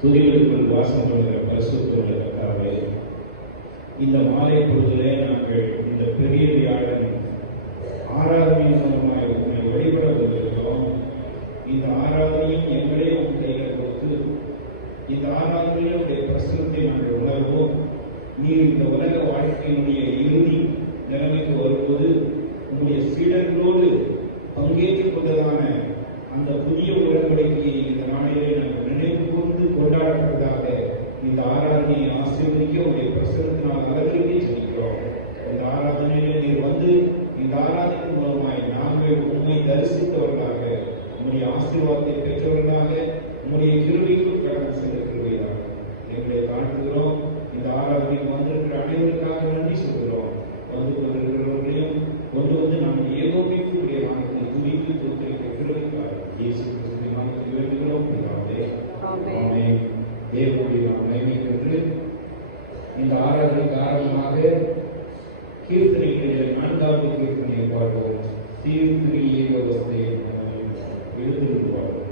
துதிகளுக்குள் வாசம் பண்ணுகிற பரிசுத்தமுள்ள கர்த்தாவே, இந்த மாலை பொழுதிலே நாங்கள் இந்த பெரிய வியாழன் ஆராதனையின் மூலமாய் உண்மை வழிபட வந்திருக்கிறோம். இந்த ஆராதனையும் எங்களே உன் கையில் கொடுத்து இந்த ஆராதனையிலே உடைய பிரசனத்தை நாங்கள் உணர்வோம். நீர் இந்த உலக வாழ்க்கையினுடைய இறுதி நிலைமைக்கு வரும்போது உங்களுடைய சீடர்களோடு பங்கேற்றுக் கொண்டதான அந்த புதிய உடன்படிக்கையை இந்த நாளிலே நாங்கள் நினைவு கூர்ந்து கொண்டாடப்பட்டதாக இந்த ஆராதனையை ஆசீர்வதிக்க உடைய பிரசனத்தினால் அலங்கரிக்க சொல்கிறோம். இந்த ஆராதனையிலே நீர் வந்து இந்த ஆராதனை மூலமாய் நாங்கள் உண்மை தரிசித்தவர்களாக, உங்களுடைய ஆசீர்வாதத்தை பெற்றவர்களாக, உங்களுடைய கிருபைக்கு கடந்து சென்றிருக்கிறீர்களாக எங்களை தாழ்த்துகிறோம். இந்த ஆராதனைக்கு வந்திருக்கிற அனைவருக்காக நன்றி சொல்கிறோம். வந்து கொண்டிருக்கிறவர்களையும் கொண்டு வந்து நாம் ஏகோபிக்கக்கூடிய வானத்தை துதித்து தோற்றிருக்க கிருபைக்காக இயேசு கிறிஸ்துவின் நாமத்தில் வேண்டுகிறோம். ஆமென். தேவனுடைய மகிமைக்கென்று இந்த ஆராதனைக்கு ஆரம்பமாக கீர்த்தனைகளில் 4வது கீர்த்தனையை பாடுவோம். தீர்த்திரி ஏகவஸ்தையை எழுதிருந்து பாடுவோம்.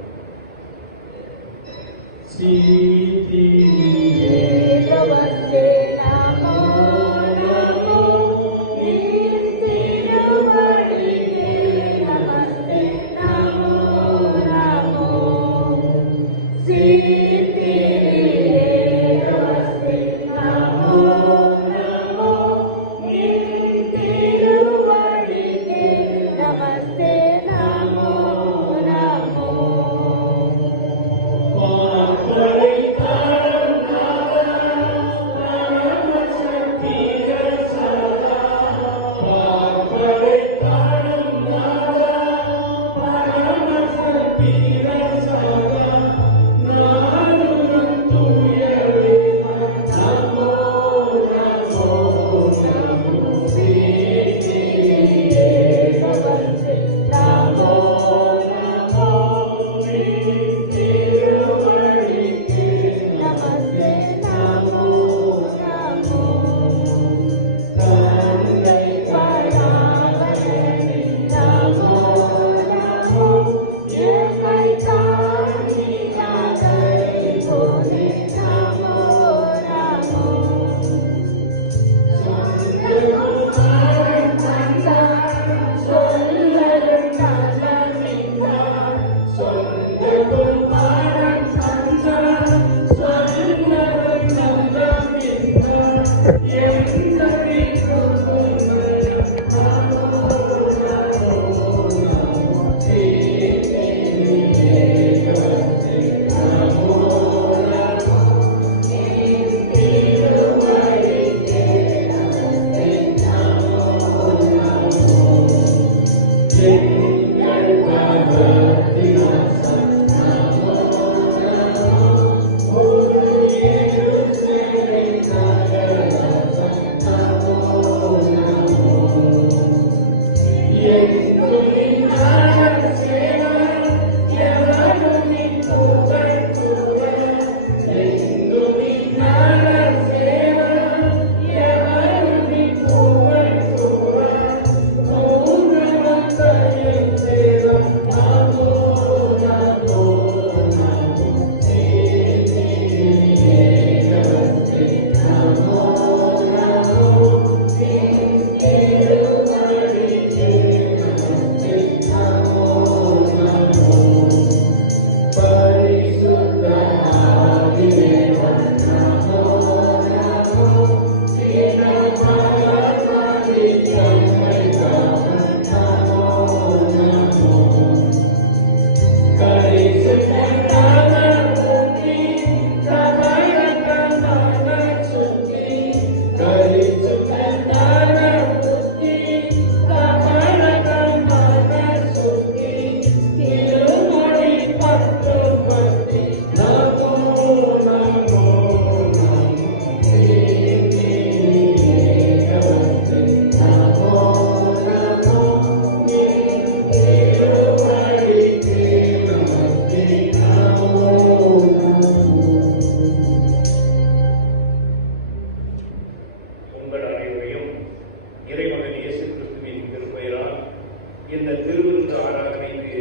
இந்த திருவிருந்து ஆராதனைக்கு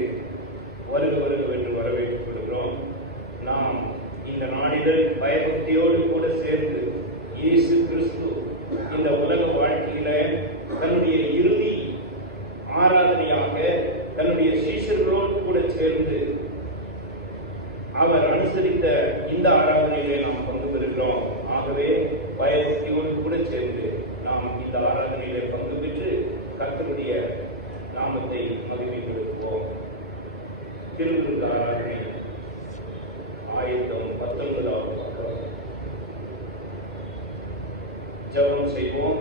வருக வருக என்று வரவேற்றுக் கொள்கிறோம். நாம் இந்த நாளிதழ் பயபக்தியோடு கூட சேர்ந்து இயேசு கிறிஸ்து இந்த உலக வாழ்க்கையில தன்னுடைய இறுதி ஆராதனையாக தன்னுடைய சீஷர்களோடு கூட சேர்ந்து அவர் அனுசரித்த இந்த ஆராதனையிலே நாம் பங்கு பெறுகிறோம். ஆகவே பயபக்தியோடு கூட சேர்ந்து நாம் இந்த ஆராதனையிலே பங்கு பெற்று கர்த்தருடைய நாமத்தை மகிமைப்படுத்துவோம். திருவிருந்து ஆராதனை ஆயத்தம் 19வது பக்கம். ஜெபம் செய்வோம்.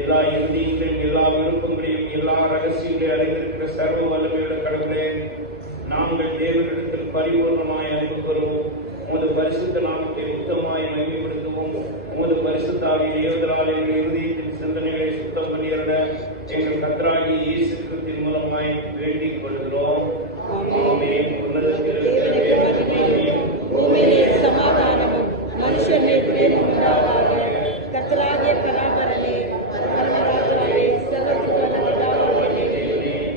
எல்லா இறுதிகளையும் எல்லா விருப்பங்களையும் எல்லா ரகசியங்களையும் அறிந்திருக்கிற சர்வ வல்லமையுள்ள கடவுளே, நாங்கள் தேவனிடத்தில் பரிபூர்ணமாய் அன்பு பெறுவோம். உமது பரிசுத்த நாமத்தை உத்தமாய் மகிமைப்படுத்துவோம். உமது பரிசுத்தாவின் ஏவுதலால் எங்கள் இருதயத்தின் சிந்தனைகளை சுத்தம் பண்ணியிருந்த எங்கள் கர்த்தராகிய இயேசு கிறிஸ்துவின் மூலமாய் வேண்டிக் கொள்கிறோம். ஆமென். உன்னதத்தில் பூமியிலே சமாதானமும் மனுஷர் மேல் பிரேமம் உண்டாவதாக. கர்த்தராகிய பராபரனே, பரமராஜாவே, சர்வத்துக்கு வல்லவராகிய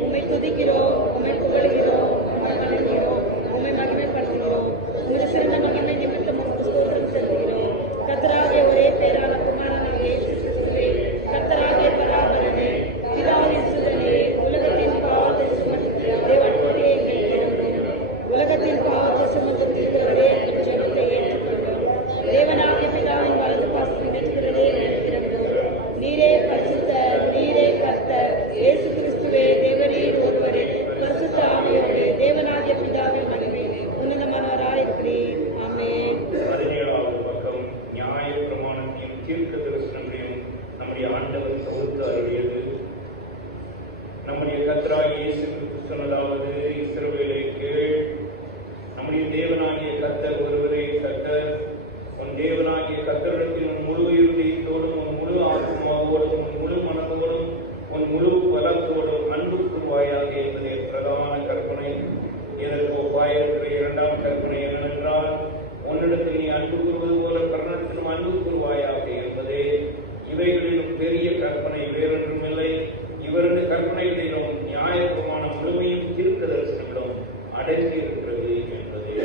உம்மை துதிக்கிறோம், உம்மை புகழுகிறோம், உம்மை வணங்குகிறோம், உம்மை மகிமைப்படுத்துகிறோம். உமது சிறந்த மகிமை நிமித்தம் உமக்கு ஸ்தோத்திரம் செலுத்துகிறோம். கர்த்தராகிய ஒரே பேரான குமாரனாகிய இயேசு கிறிஸ்துவே, கர்த்தராகிய பராபரனே, பிதாவின் சுதனே, உலகத்தின் பாவத்தை சுமந்து தேவனோடே உலகத்தின் பாவத்தை சுமந்து தீர்க்கிறவரே, எங்கள் ஜெபத்தை ஏற்றுக்கொள்ளும். தேவனாகிய பிதாவின் வலது பாசத்தில் நிற்கிறதே நிற்கிறோம். நீரே பரிசுத்தர், நீரே கர்த்தர். இயேசு கிறிஸ்துவே தேவரீர் ஒருவரே, பரிசுத்த ஆவியோடு தேவனாகிய பிதாவின் மகிமை உன்னதமானவராயிருக்கிறீர். ஆமென். 17வது பக்கம். நியாய பிரமாணத்தையும் தீர்க்க தரிசனங்களையும் நம்முடைய ஆண்டவர் தொகுத்து அருளியது. நம்முடைய கர்த்தராகிய இயேசு கிறிஸ்து சொன்னதாவது, இஸ்ரவேலே கேள், நம்முடைய தேவனாகிய கர்த்தர் ஒருவரே கர்த்தர். உன் தேவனாகிய கர்த்தரிடத்தில் உன் முழு இருதயத்தோடும், உன் முழு ஆத்மாவோடும், உன் முழு மனதோடும், உன் முழு பலத்தோடும் அன்பு கூறுவாயாக என்பதே பிரதான கற்பனை. இதற்கு ஒப்பாயிருக்கிற இரண்டாம் கற்பனை என்னவென்றால், உன்னிடத்தில் நீ அன்பு கூறுவது போல கர்த்தரிடத்திலும் அன்பு கூறுவாயாக என்பதே. இவைகளிலும் பெரிய கற்பனை வேறொன்றும் இல்லை. இவரது கற்பனைகளிலும் நியாயப்பிரமாணம் முழுமையும் தீர்க்க தரிசனங்களும் அடங்கி இருக்கிறது என்பதே.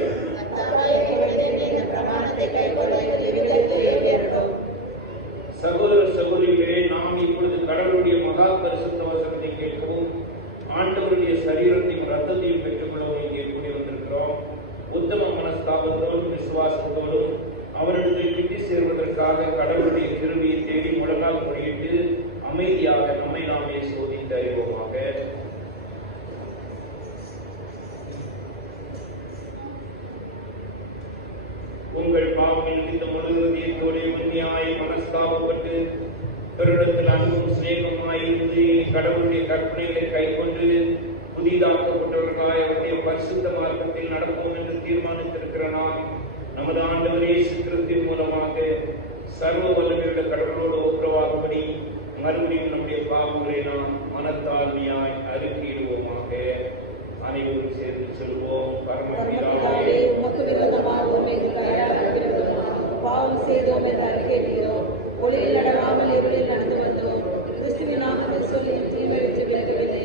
சகோதர சகோதரிகளே, நாம் இப்பொழுது கடவுளுடைய மகா பரிசுத்த வசனத்தை கேட்கவும் ஆண்டவருடைய சரீரத்தையும் ரத்தத்தையும் பெற்றுக்கொள்ளவும் இங்கே கூடி வந்திருக்கிறோம். உத்தம மனஸ்தாபத்தோடும் விசுவாசத்தோடும் அவரிடத்தில் விட்டு சேர்வதற்காக கடவுளுடைய கிருபையை தேடி முழங்கால் முறையிட்டு அமைதியாக நம்மை நாமே சோதித்து அறிவோமாக. உங்கள் பாவம் இந்த முழு இதயத்தோடு உண்மையாய் மனஸ்தாபப்பட்டு பிறரிடத்தில் அன்பும் சிநேகமாயிருந்து கடவுளுடைய கற்பனைகளை கைக்கொண்டு புதிதாக்கப்பட்டவர்களாய் அவருடைய பரிசுத்த மார்க்கத்தில் நடப்போம் என்று தீர்மானித்திருக்கிற நாம் நமது ஆண்டவர் இயேசு கிறிஸ்துவின் மூலமாக சர்வ வல்லமையுள்ள கடவுளோடு ஒப்புரவாகும்படி மறுபடியும் நம்முடைய பாவங்களை நாம் மனத்தாழ்மையாய் அறிக்கையிடுவோமாக. அனைவரும் சேர்ந்து சொல்வோம். பரமபிதாவே, உமக்கு விரோதமாக பாவம் செய்தோம் என்று அறிக்கையிடுகிறோம். ஒளியில் நடவாமல் இருளில் நடந்து வந்தோம். கிறிஸ்துவின் நாமத்தில் சொல்லி தீமை விட்டு விலகவில்லை.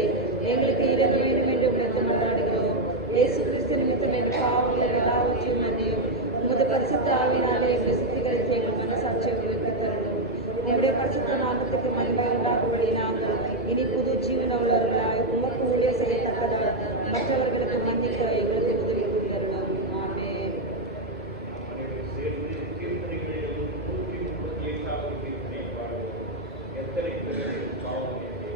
எங்களுக்கு இரவு வேண்டும் என்று உழைத்து கொண்டாடுகிறோம். இயேசு கிறிஸ்து நிமித்தம் எங்கள் பாவங்கள் எல்லாவற்றையும் மன்னியும். உமது பரிசுத்த ஆவியினாலே எங்களை சுத்திகரித்து எங்கள் மனசாட்சியை உயர்த்த தரணும். எங்களுடைய பரிசுத்த நாமத்துக்கு மகிமை உண்டாகும்படி நாங்கள் இனி புது ஜீவன் உள்ளவர்களாய் உமக்கு ஊழியம் செய்யத்தக்கதால் மற்றவர்களுக்கு மன்னிக்க எங்களுக்கு உதவி புரிகிறோம். ஆமென். எத்தனை பேர் பாவம் பாவம் என்றே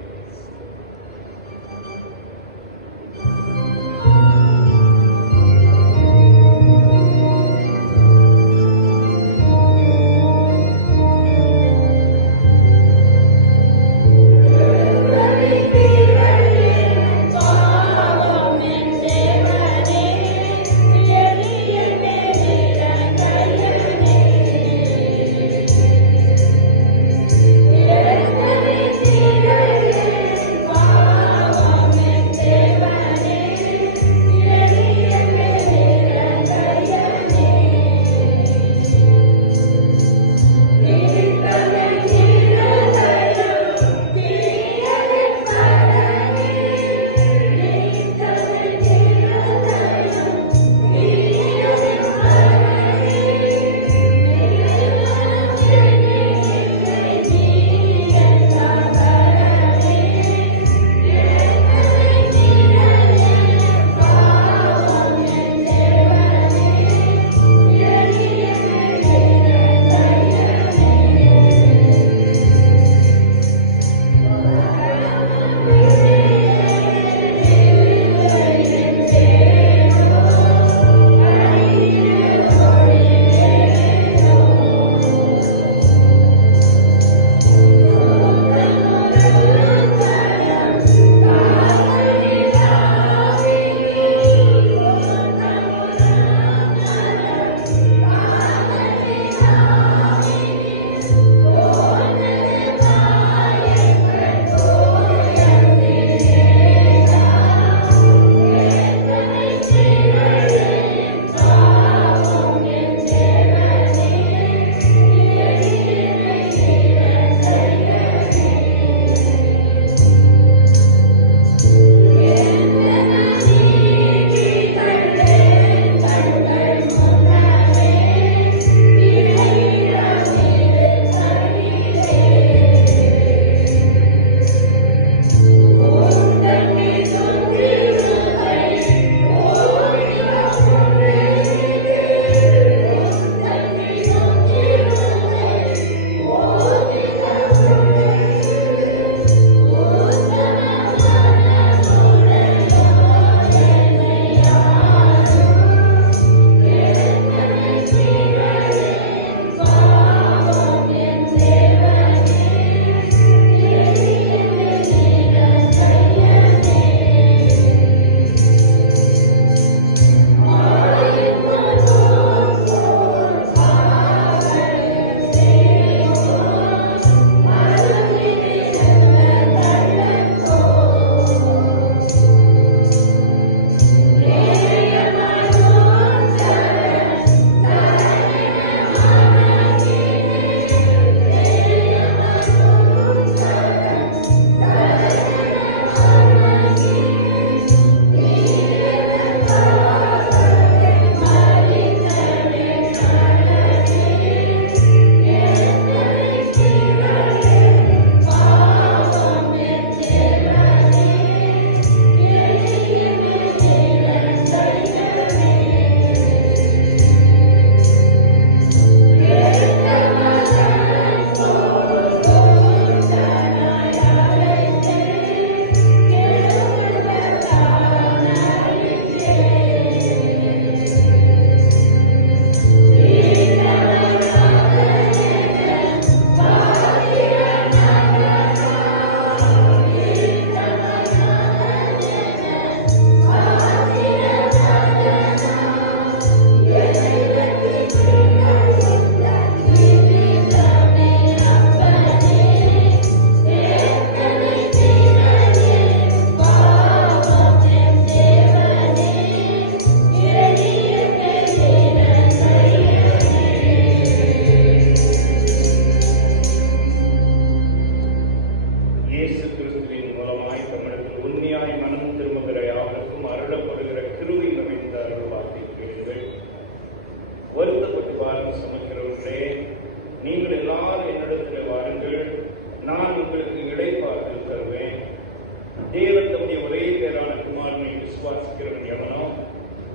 விசுவாசிக்கிறவன் எவனோ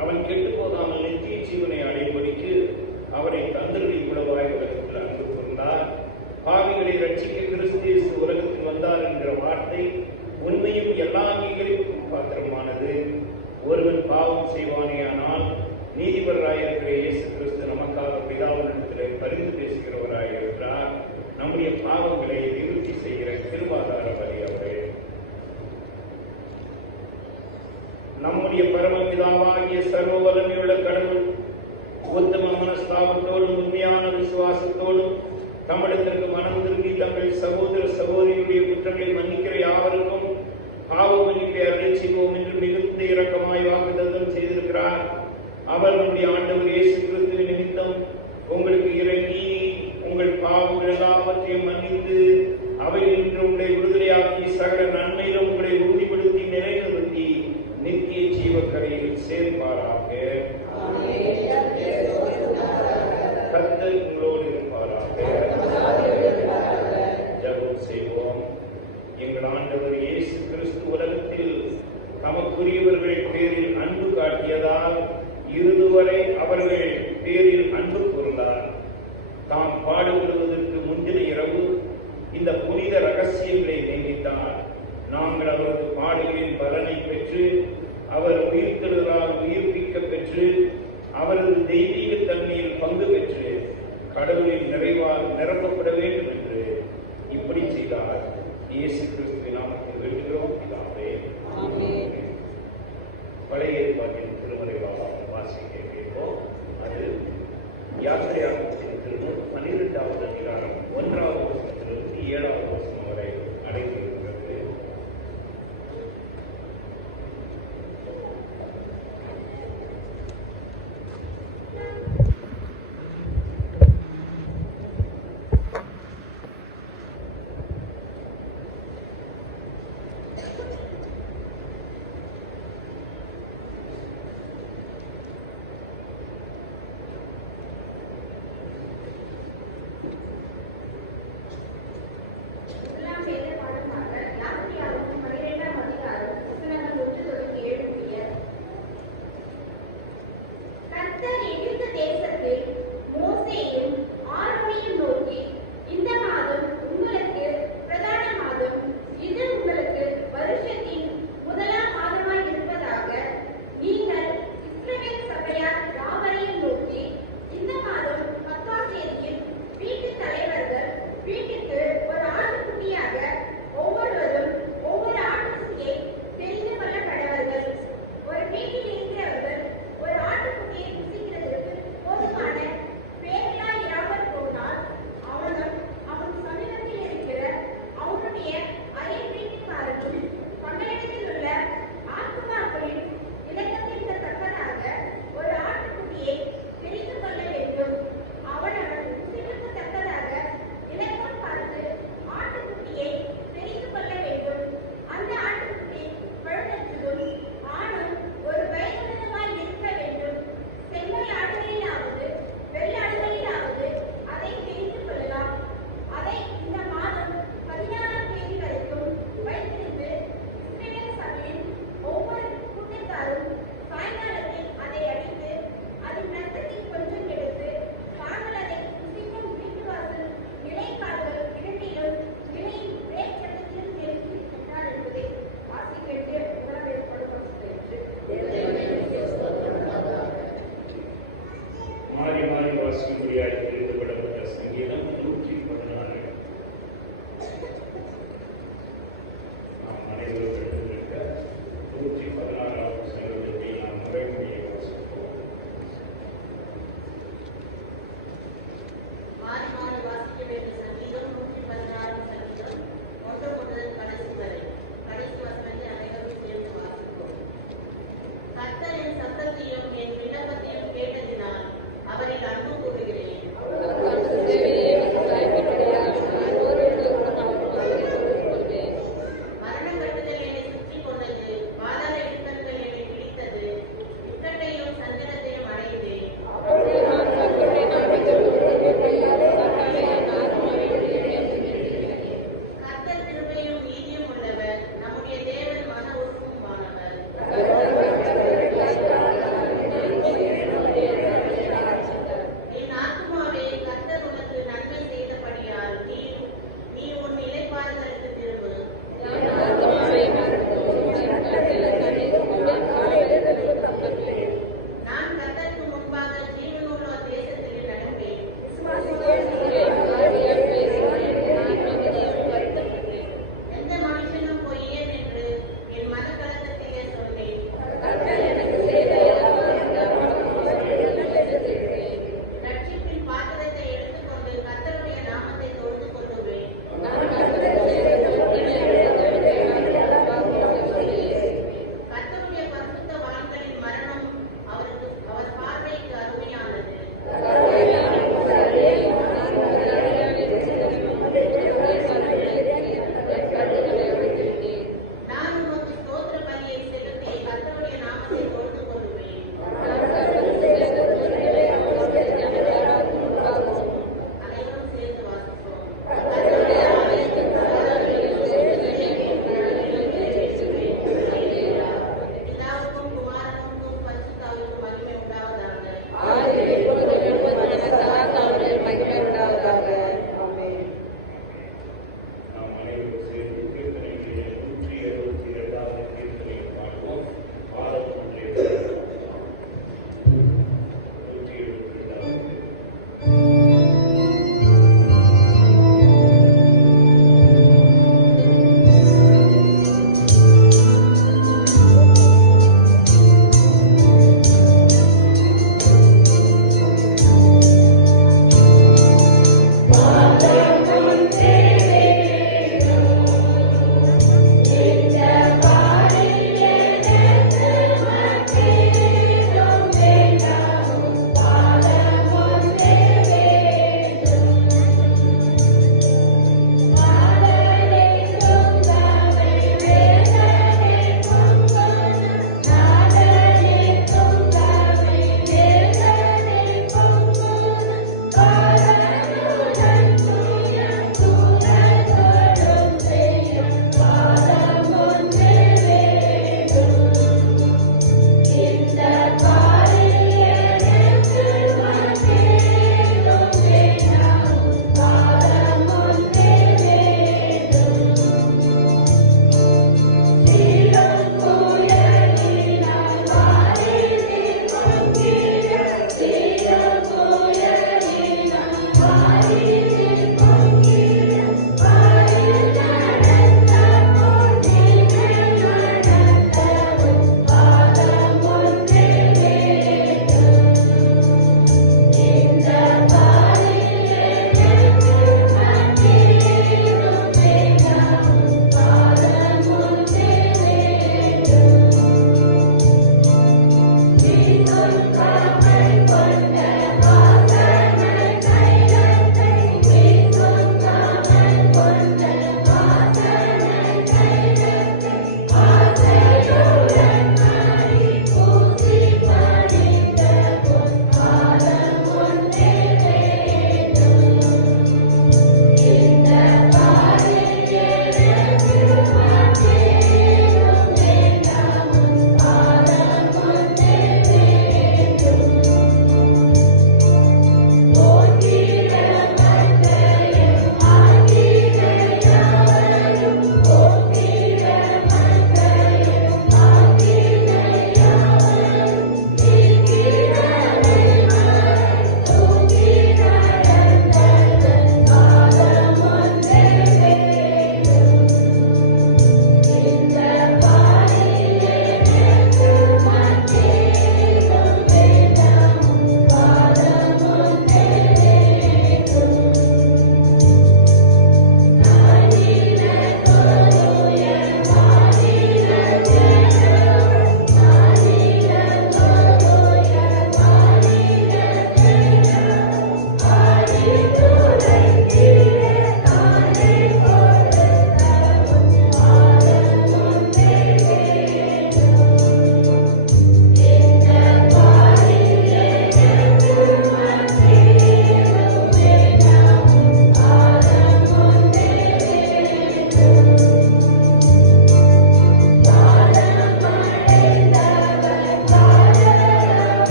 அவன் கெட்டு போகாமல் நித்திய ஜீவனை அடையும்படிக்கு அவரை தந்தருளி இவ்வளவாய் உலகத்தில் அன்பு கூர்ந்தார். பாவிகளை ரட்சிக்க கிறிஸ்து இயேசு உலகத்தில் வந்தார் என்கிற வார்த்தை உண்மையும் எல்லா அங்கீகரிப்புக்கும் பாத்திரமானது. ஒருவன் பாவம் செய்வானேயானால் நீதிபதியாயிருக்கிற இயேசு கிறிஸ்து நமக்காக பிதாவினிடத்தில் பரிந்து பேசுகிறவராயிருக்கிறார். நம்முடைய பாவங்களை நிவர்த்தி செய்கிற கிருபாதார பலி அவரே. நம்முடைய பரமபிதாவாகிய சர்வ வல்லமையுள்ள கடவுள் உத்தம மனஸ்தாபத்தோடும் உண்மையான விசுவாசத்தோடும் தமிழத்திற்கு மனம் திரும்பி தங்கள் சகோதர சகோதரியுடைய குற்றங்களை மன்னிக்கிற யாவருக்கும் பாவ மன்னிப்பை அருளை செய்வோம் என்று மிகுந்த இரக்கமாய் வாக்குத்தத்தம் செய்திருக்கிறார். அவர் நம்முடைய ஆண்டவர் இயேசு கிறிஸ்துவின் நிமித்தம் உங்களுக்கு இறங்கி உங்கள் பாவங்கள் எல்லாவற்றையும் மன்னித்து அவையில் நின்று உங்களை விடுதலையாக்கி சகல நன்மையிலும் உங்களை உறுதிப்படுத்தி நிலைநிறுத்தி நித்திய ஜீவக்கரையில் சேர்ப்பாராக. கர்த்தர் உங்களோடு இருப்பாராக. ஜெபம் செய்வோம். எங்கள் ஆண்டவர் இயேசு கிறிஸ்து உலகத்தில் தமக்குரியவர்கள் பேரில் அன்பு காட்டியதால் இறுதிவரை அவர்கள் பேரில் அன்பு கூர்ந்தார். தாம் பாடுபடுவதற்கு முந்தின இரவு இந்த புனித ரகசியங்களை நியமித்தார். நாங்கள் அவரது பாடுகளின் பலனை பெற்று அவர் உயிர்த்தெழுதலால் உயிர்ப்பிக்க பெற்று அவரது தெய்வீக தன்மையில் பங்கு பெற்று கடவுளின் நிறைவால் நிரப்பப்பட வேண்டும் என்று இப்படி செய்தார். இயேசு கிறிஸ்துவின் நாமத்தில் வேண்டுகிறோம் பிதாவே. பழைய ஏற்பாட்டின் திருமறை வாசிக்க கேட்போம். அது யாத்திரையாகமத்தின் திருநூல் 12வது அதிகாரம் 1வது வசனத்திலிருந்து 7வது வசனம் வரை அடைந்திருக்கிறது.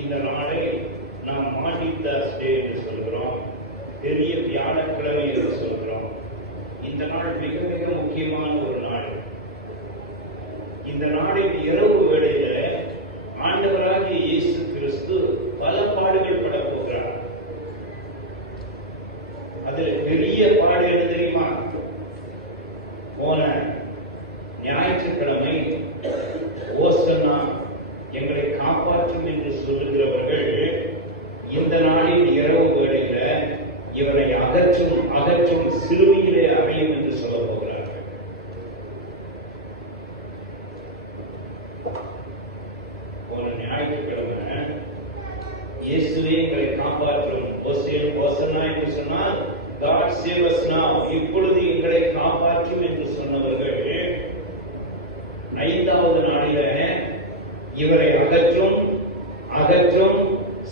இந்த நாளை நாம் மாண்டித்தாஸ் டே என்று சொல்கிறோம், பெரிய வியாழக்கிழமை என்று சொல்கிறோம். இந்த நாள் மிக மிக முக்கியமான ஒரு நாள். இந்த நாளின் இரவு வேளையில ஆண்டவராகிய இயேசு கிறிஸ்து பல பாடுகள் பட போகிறார். அதுல பெரிய பாடு என்ன தெரியுமா? போன ஞாயிற்றுக்கிழமை ஓசன்னா எங்களை காப்பாற்றும் என்று சொல்லுகிறவர்கள் இந்த நாளின் இரவு வேளையில இவரை அகற்றும் சிலுவையிலே அறையும் என்று சொல்ல போகிறார்கள். போன ஞாயிற்றுக்கிழமை இயேசுவே எங்களை காப்பாற்றும் ஓசன்னா என்று சொன்னால் God save us now, இப்பொழுது எங்களை காப்பாற்றும் என்று சொன்னவர்கள் 5வது நாளில இவரை அகற்றும்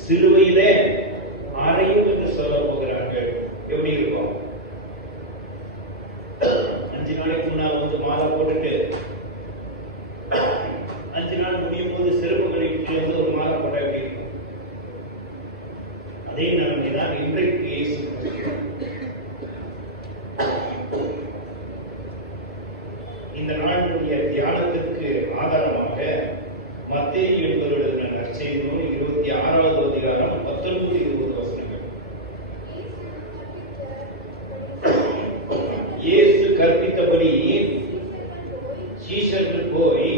சிலுவையிலே அறையும் என்று சொல்ல போகிறார்கள். எப்படி இருக்கும்? 5 நாளைக்கு முன்னால் வந்து மாலை போட்டுட்டு 5 நாள் முடியும் போது செருப்பு கழிவுக்கு வந்து ஒரு மாலை போட்டா எப்படி இருக்கும்? அதே நிலைமைதான் இன்றைக்கு இயேசு இந்த நாளுடைய தியானத்திற்கு ஆதாரமாக மத்தேயு என்பவர் எழுதின நற்செய்தி நூல் 26வது அதிகாரம் 19-20 வசனங்கள். இயேசு கற்பித்தபடி சீஷர்கள் போய்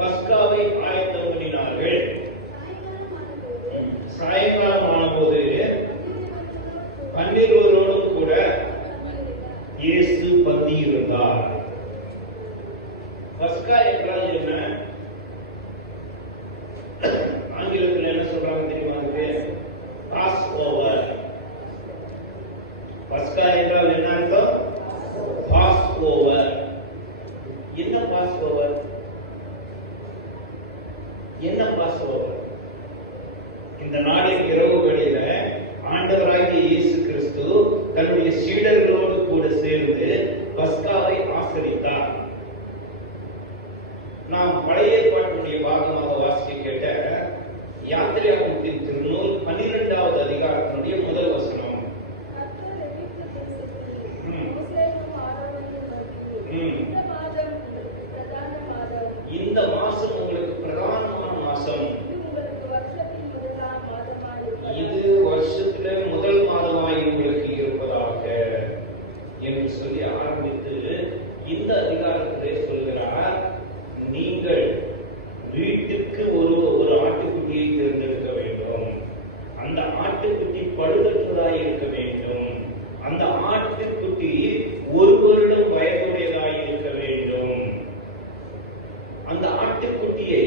பஸ்காவை ஆயத்தம் பண்ணினார்கள். சாயங்காலம் ஆனபோது 12 கூட இயேசு பந்தி இருந்தார். பஸ்கா என்றால் என்ன? ஆங்கிலத்தில் என்ன சொல்றாங்க தெரியுமா? Pass over. பஸ்கா என்றால் என்ன அர்த்தம்? Pass over. என்ன பாஸ் ஓவர்? என்ன பாஸ் ஓவர்? இந்த நாளின் இரவு வேளையில ஆண்டவராகிய இயேசு கிறிஸ்து தன்னுடைய சீடர்களோடு கூட சேர்ந்து பஸ்காவை ஆசரித்தார். நாம் பழைய ஏற்பாட்டினுடைய பாகமாக வாசிக்க கேட்ட யாத்திராகமத்தின் திருநூல் 12வது அதிகாரத்தினுடைய முதல் வசனம். இந்த மாசம் உங்களுக்கு பிரதானமான மாசம். இது வருஷத்துல முதல் மாதமாய் உங்களுக்கு இருப்பதாக என்று சொல்லி ஆரம்பித்து இந்த அதிகாரத்திலே சொல்கிறார், நீங்கள் வீட்டுக்கு ஒரு ஆட்டுக்குட்டியை தேர்ந்தெடுக்க வேண்டும். அந்த ஆட்டுக்குட்டி பழுதற்றதாய் இருக்க வேண்டும். அந்த ஆட்டுக்குட்டி 1 வருடம் வயதுடையதாய் இருக்க வேண்டும். அந்த ஆட்டுக்குட்டியை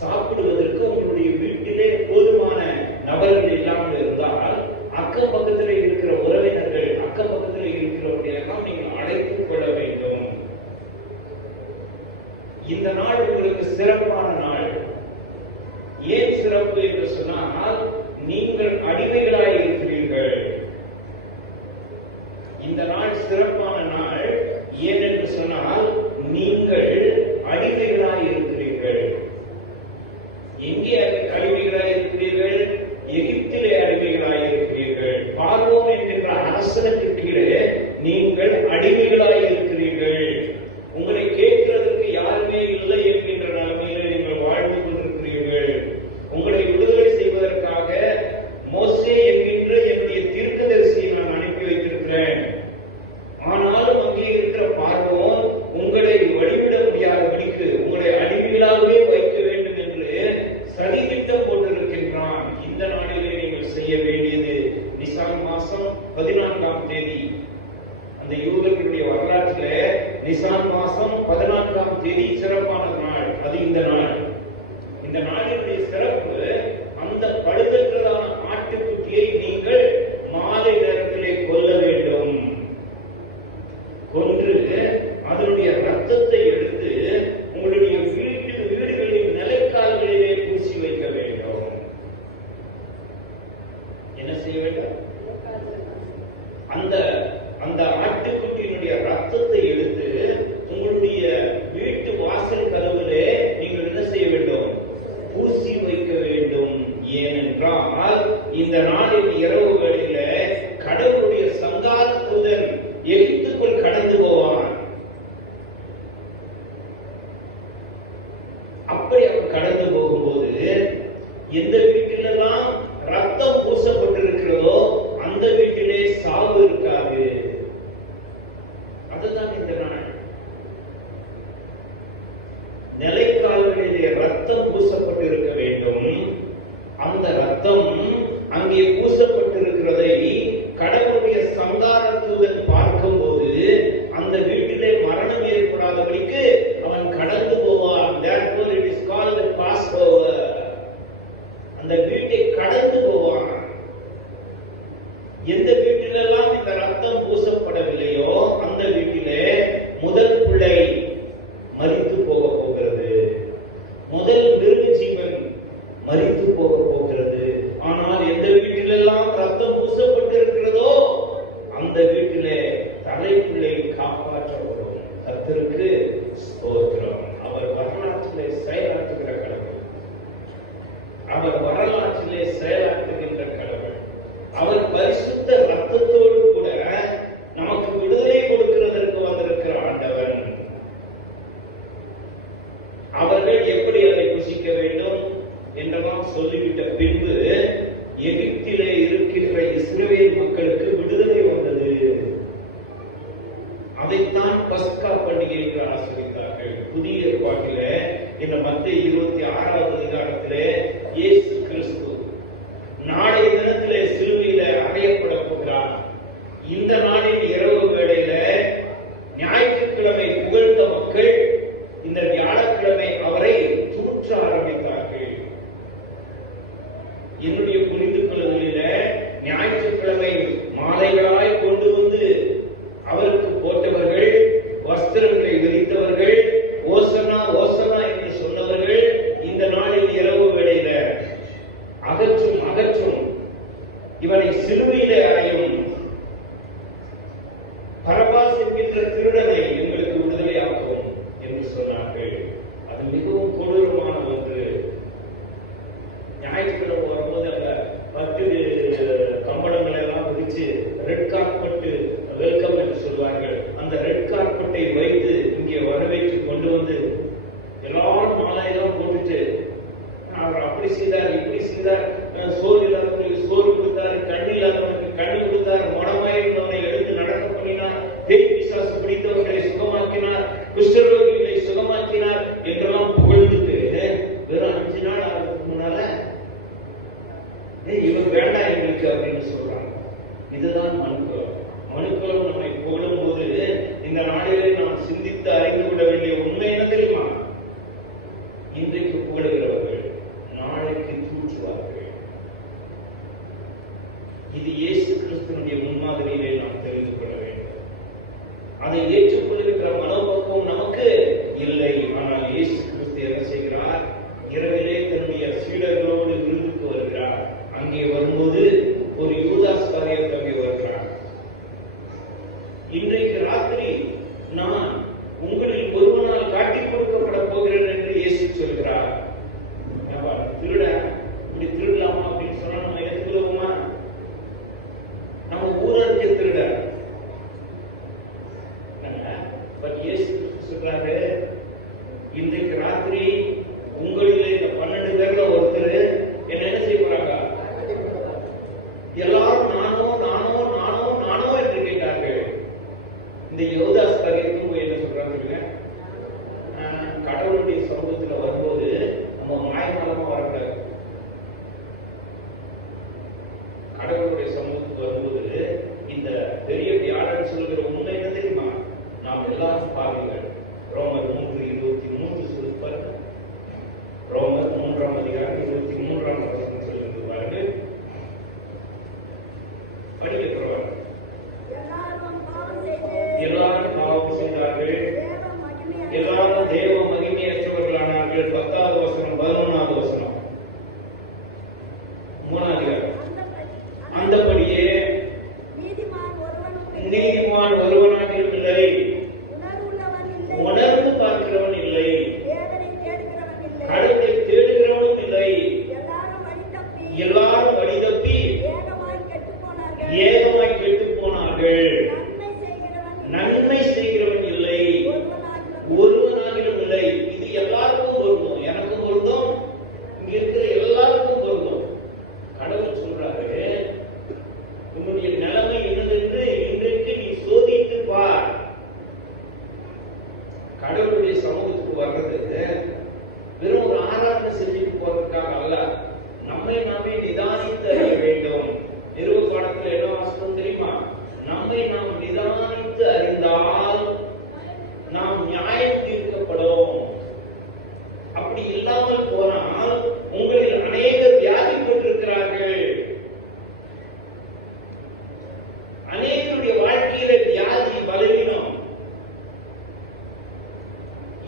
சாப்பிடுவதற்கு உங்களுடைய வீட்டிலே போதுமான நபர்கள் இல்லாமல் இருந்தால் அக்கம் பக்கத்தில் இருக்கிற உறவினர்கள், அக்கம் பக்கத்தில் இருக்கிறவர்களெல்லாம் நீங்கள் அழைத்துக் கொள்ள வேண்டும். இந்த நாள் உங்களுக்கு சிறப்பான நாள். ஏன் சிறப்பு என்று சொன்னால், நீங்கள் அடிமைகளாய் இருக்கிறீர்கள். இந்த நாள் சிறப்பான நாள் ஏன் என்று சொன்னால், நீங்கள் அடிமைகளாய் இருக்கிறீர்கள். எங்கே அடிமைகளாய் இருக்கிறீர்கள்? எகிப்திலே அடிமைகளாய் இருக்கிறீர்கள். பார்வோன் என்கின்ற அரசனுக்கு கீழே நீங்கள் அடிமைகளாய் இருக்கிறீர்கள். உங்களை கேட்கிறதுக்கு யாருமே இல்லை என்கின்ற நிலைமையில நீங்கள் வாழ்ந்து கொண்டிருக்கிறீர்கள். உங்களை விடுதலை செய்வதற்காக மோசே என்கின்ற என்னுடைய தீர்க்கதரிசியை நான் அனுப்பி வைத்திருக்கிறேன். ஆனாலும் அங்கே இருக்கிற பார்வோன் உங்களை வழிவிட முடியாதபடிக்கு உங்களை அடிமைகளாகவே வைக்க வேண்டும் என்று சதித்திட்டம் போட்டிருக்கின்றான். இந்த நாளிலே நீங்கள் செய்ய வேண்டியது, நிசான் மாசம் 14ஆம் தேதி, அந்த யூதர்களுடைய வரலாற்றிலே நிசான் மாசம் 14ஆம் தேதி சிறப்பான நாள். அது இந்த நாள். இந்த நாளினுடைய சிறப்பு, அந்த பழுதற்றதான ஆட்டுக்குட்டியை நீங்கள் மாலை நேரத்திலே கொல்ல வேண்டும். கொன்று அதனுடைய ரத்தத்தை எடுத்து உங்களுடைய வீடுகளின் நிலைக்கால்களிலே பூசி வைக்க வேண்டும். என்ன செய்ய வேண்டும்? அந்த ஆட்டுக்குட்டியினுடைய ரத்தத்தை எடுத்து உங்களுடைய வீட்டு வாசல் கதவிலே நீங்கள் என்ன செய்ய வேண்டும்? எந்த வீட்டிலெல்லாம் ரத்தம் பூசப்பட்டிருக்கிறதோ அந்த வீட்டிலே சாவு இருக்காது. அதுதான் இந்த நாள். நிலைக்கால்களிலே ரத்தம் பூசப்பட்டு இருக்க வேண்டும். அந்த ரத்தம் அங்கே பூசப்பட்டிருக்கிறதை கடவுளுடைய சங்கார தூதன் பார்க்கும்போது அந்த வீட்டிலே மரணம் ஏற்படாதபடிக்கு அவன் கடந்து போவான். Therefore it is called the Passover. அந்த வீட்டை கடந்து போவான். எந்த வீட்டிலெல்லாம் இந்த ரத்தம் பூசப்படவில்லையோ அந்த வீட்டிலே முதல் பிள்ளை மரித்து போக போகிறது. முதல் மிருக ஜீவன் மரித்து போக போகிறது. ஆனால் எந்த வீட்டிலெல்லாம் ரத்தம் பூசப்பட்டிருக்கிறதோ அந்த வீட்டிலே தலைப்பிள்ளை காப்பாற்றப்படும். கர்த்தருக்கு ஸ்தோத்திரம். அவர் வரலாற்றிலே செயலாற்றுகிற கடவுள். அவர் வரலாற்றிலே செயலாற்றுகின்ற கடவுள். அவர் பரிசுத்த ரத்தத்தோடு கூட நமக்கு விடுதலை கொடுக்கிறதற்கு வந்திருக்கிற ஆண்டவன். அவர்கள் எப்படி அதை புசிக்க வேண்டும் என்றெல்லாம் சொல்லிவிட்ட பின்பு எகிப்திலே இருக்கின்ற இஸ்ரவேல் மக்களுக்கு விடுதலை வந்தது. அதைத்தான் பஸ்கா பண்டிகை என்று ஆசிரித்தார்கள். புதிய ஏற்பாட்டிலே இந்த மத்தேயு 26வது அதிகாரத்திலே இயேசு கிறிஸ்து நாளைய தினத்திலே சிலுவையில அறையப்பட போகிறார். இந்த நாளின் இரவு வேளையில ஞாயிற்றுக்கிழமை புகழ்ந்த மக்கள் இந்த வியாழக்கிழமை அவரை தூற்ற ஆரம்பித்தார்கள். என்னுடைய புரிந்து கொள்ளுதலில ஞாயிற்றுக்கிழமை மாலைகளாய் கொண்டு வந்து அவருக்கு போட்டவர்கள், வஸ்திரங்களை விரித்தவர்கள், ஓசனா ஓசனா என்று சொன்னவர்கள் இந்த நாளில் இரவு வேளையில அகற்றும் அகற்றும், இவனை சிலுவையிலே அறையும், பரபாஸ் என்கின்ற திருடனை எங்களுக்கு விடுதலையாக்கும் என்று சொன்னார்கள். அது மிகவும் கொடூரமான ஒன்று. ஞாயிற்றுக்கிழமை வரும்போது அந்த 10 கம்பளங்களை எல்லாம் விரிச்சு ரெட் கார்பெட் வெல்கம் என்று சொல்வார்கள். அந்த ரெட் கார்பெட்டை வைத்து இங்கே வரவேற்று கொண்டு வந்து எல்லாரும் மாலையெல்லாம் போட்டுட்டு அவர் அப்படி செய்தார், இப்படி செய்தார், சோறு இல்லாதவனுக்கு சோறு கொடுத்தார், கண்ணு இல்லாதவனுக்கு கண்ணு கொடுத்தார், மனமாய் இருந்தவனை எழுந்து நடக்க பண்ணினார், பேய் பிசாசு பிடித்தவர்களை சுகமாக்கினார், குஷ்டரோகிகளை சுகமாக்கினார் என்றெல்லாம் புகழ்ந்துட்டு வெறும் 5 நாள் ஆகிறதுக்கு முன்னால இவர் வேண்டாம் எங்களுக்கு அப்படின்னு சொல்றாங்க. இதுதான் மனுக்குலம். மனுக்குலம் நம்மை புகழும் போது இந்த நாளிலே நாம் சிந்தித்து அறிந்து விட வேண்டிய உண்மை என்ன தெரியுமா? இன்றைக்கு புகழுகிறவர்கள் நாளைக்கு தூற்றுவார்கள். இது இயேசு கிறிஸ்துவினுடைய முன்மாதிரியிலே நாம் தெரிந்து கொள்ள வேண்டும். அதை ஏற்றுக்கொள்கின்ற மனோபக்குவம் நமக்கு இல்லை. ஆனால் இயேசு கிறிஸ்து என்ன செய்கிறார்? இரவிலே தன்னுடைய சீடர்களோடு விருந்துக்கு வருகிறார். அங்கே வரும்போது ஒரு யூதாஸ் காரியத்தை அங்கே வருகிறார். இன்றைக்கு ராத்திரி நான் உங்களில் ஒருவனால் காட்டிக் கொடுக்கப்பட போகிறேன் என்று இயேசு சொல்கிறார். திருட இப்படி திருடலாமா அப்படின்னு சொன்னா நம்ம எடுத்துக்கொள்வோமா? நம்ம ஊரறிஞ்ச திருட. பட் இயேசு சொல்றாரு, இன்றைக்கு நம்மை நாமே நிதானித்து அறிய வேண்டும். நிறுவ பாடத்தில் என்ன வாசகம் தெரியுமா? நம்மை நாம் நிதானித்து அறிந்தால் நாம் நியாயம் தீர்க்கப்படும். அப்படி இல்லாமல் போனால் உங்களில் அநேகர் வியாதிப்பட்டிருக்கிறார்கள். அநேகருடைய வாழ்க்கையில வியாதி, பலவீனம்.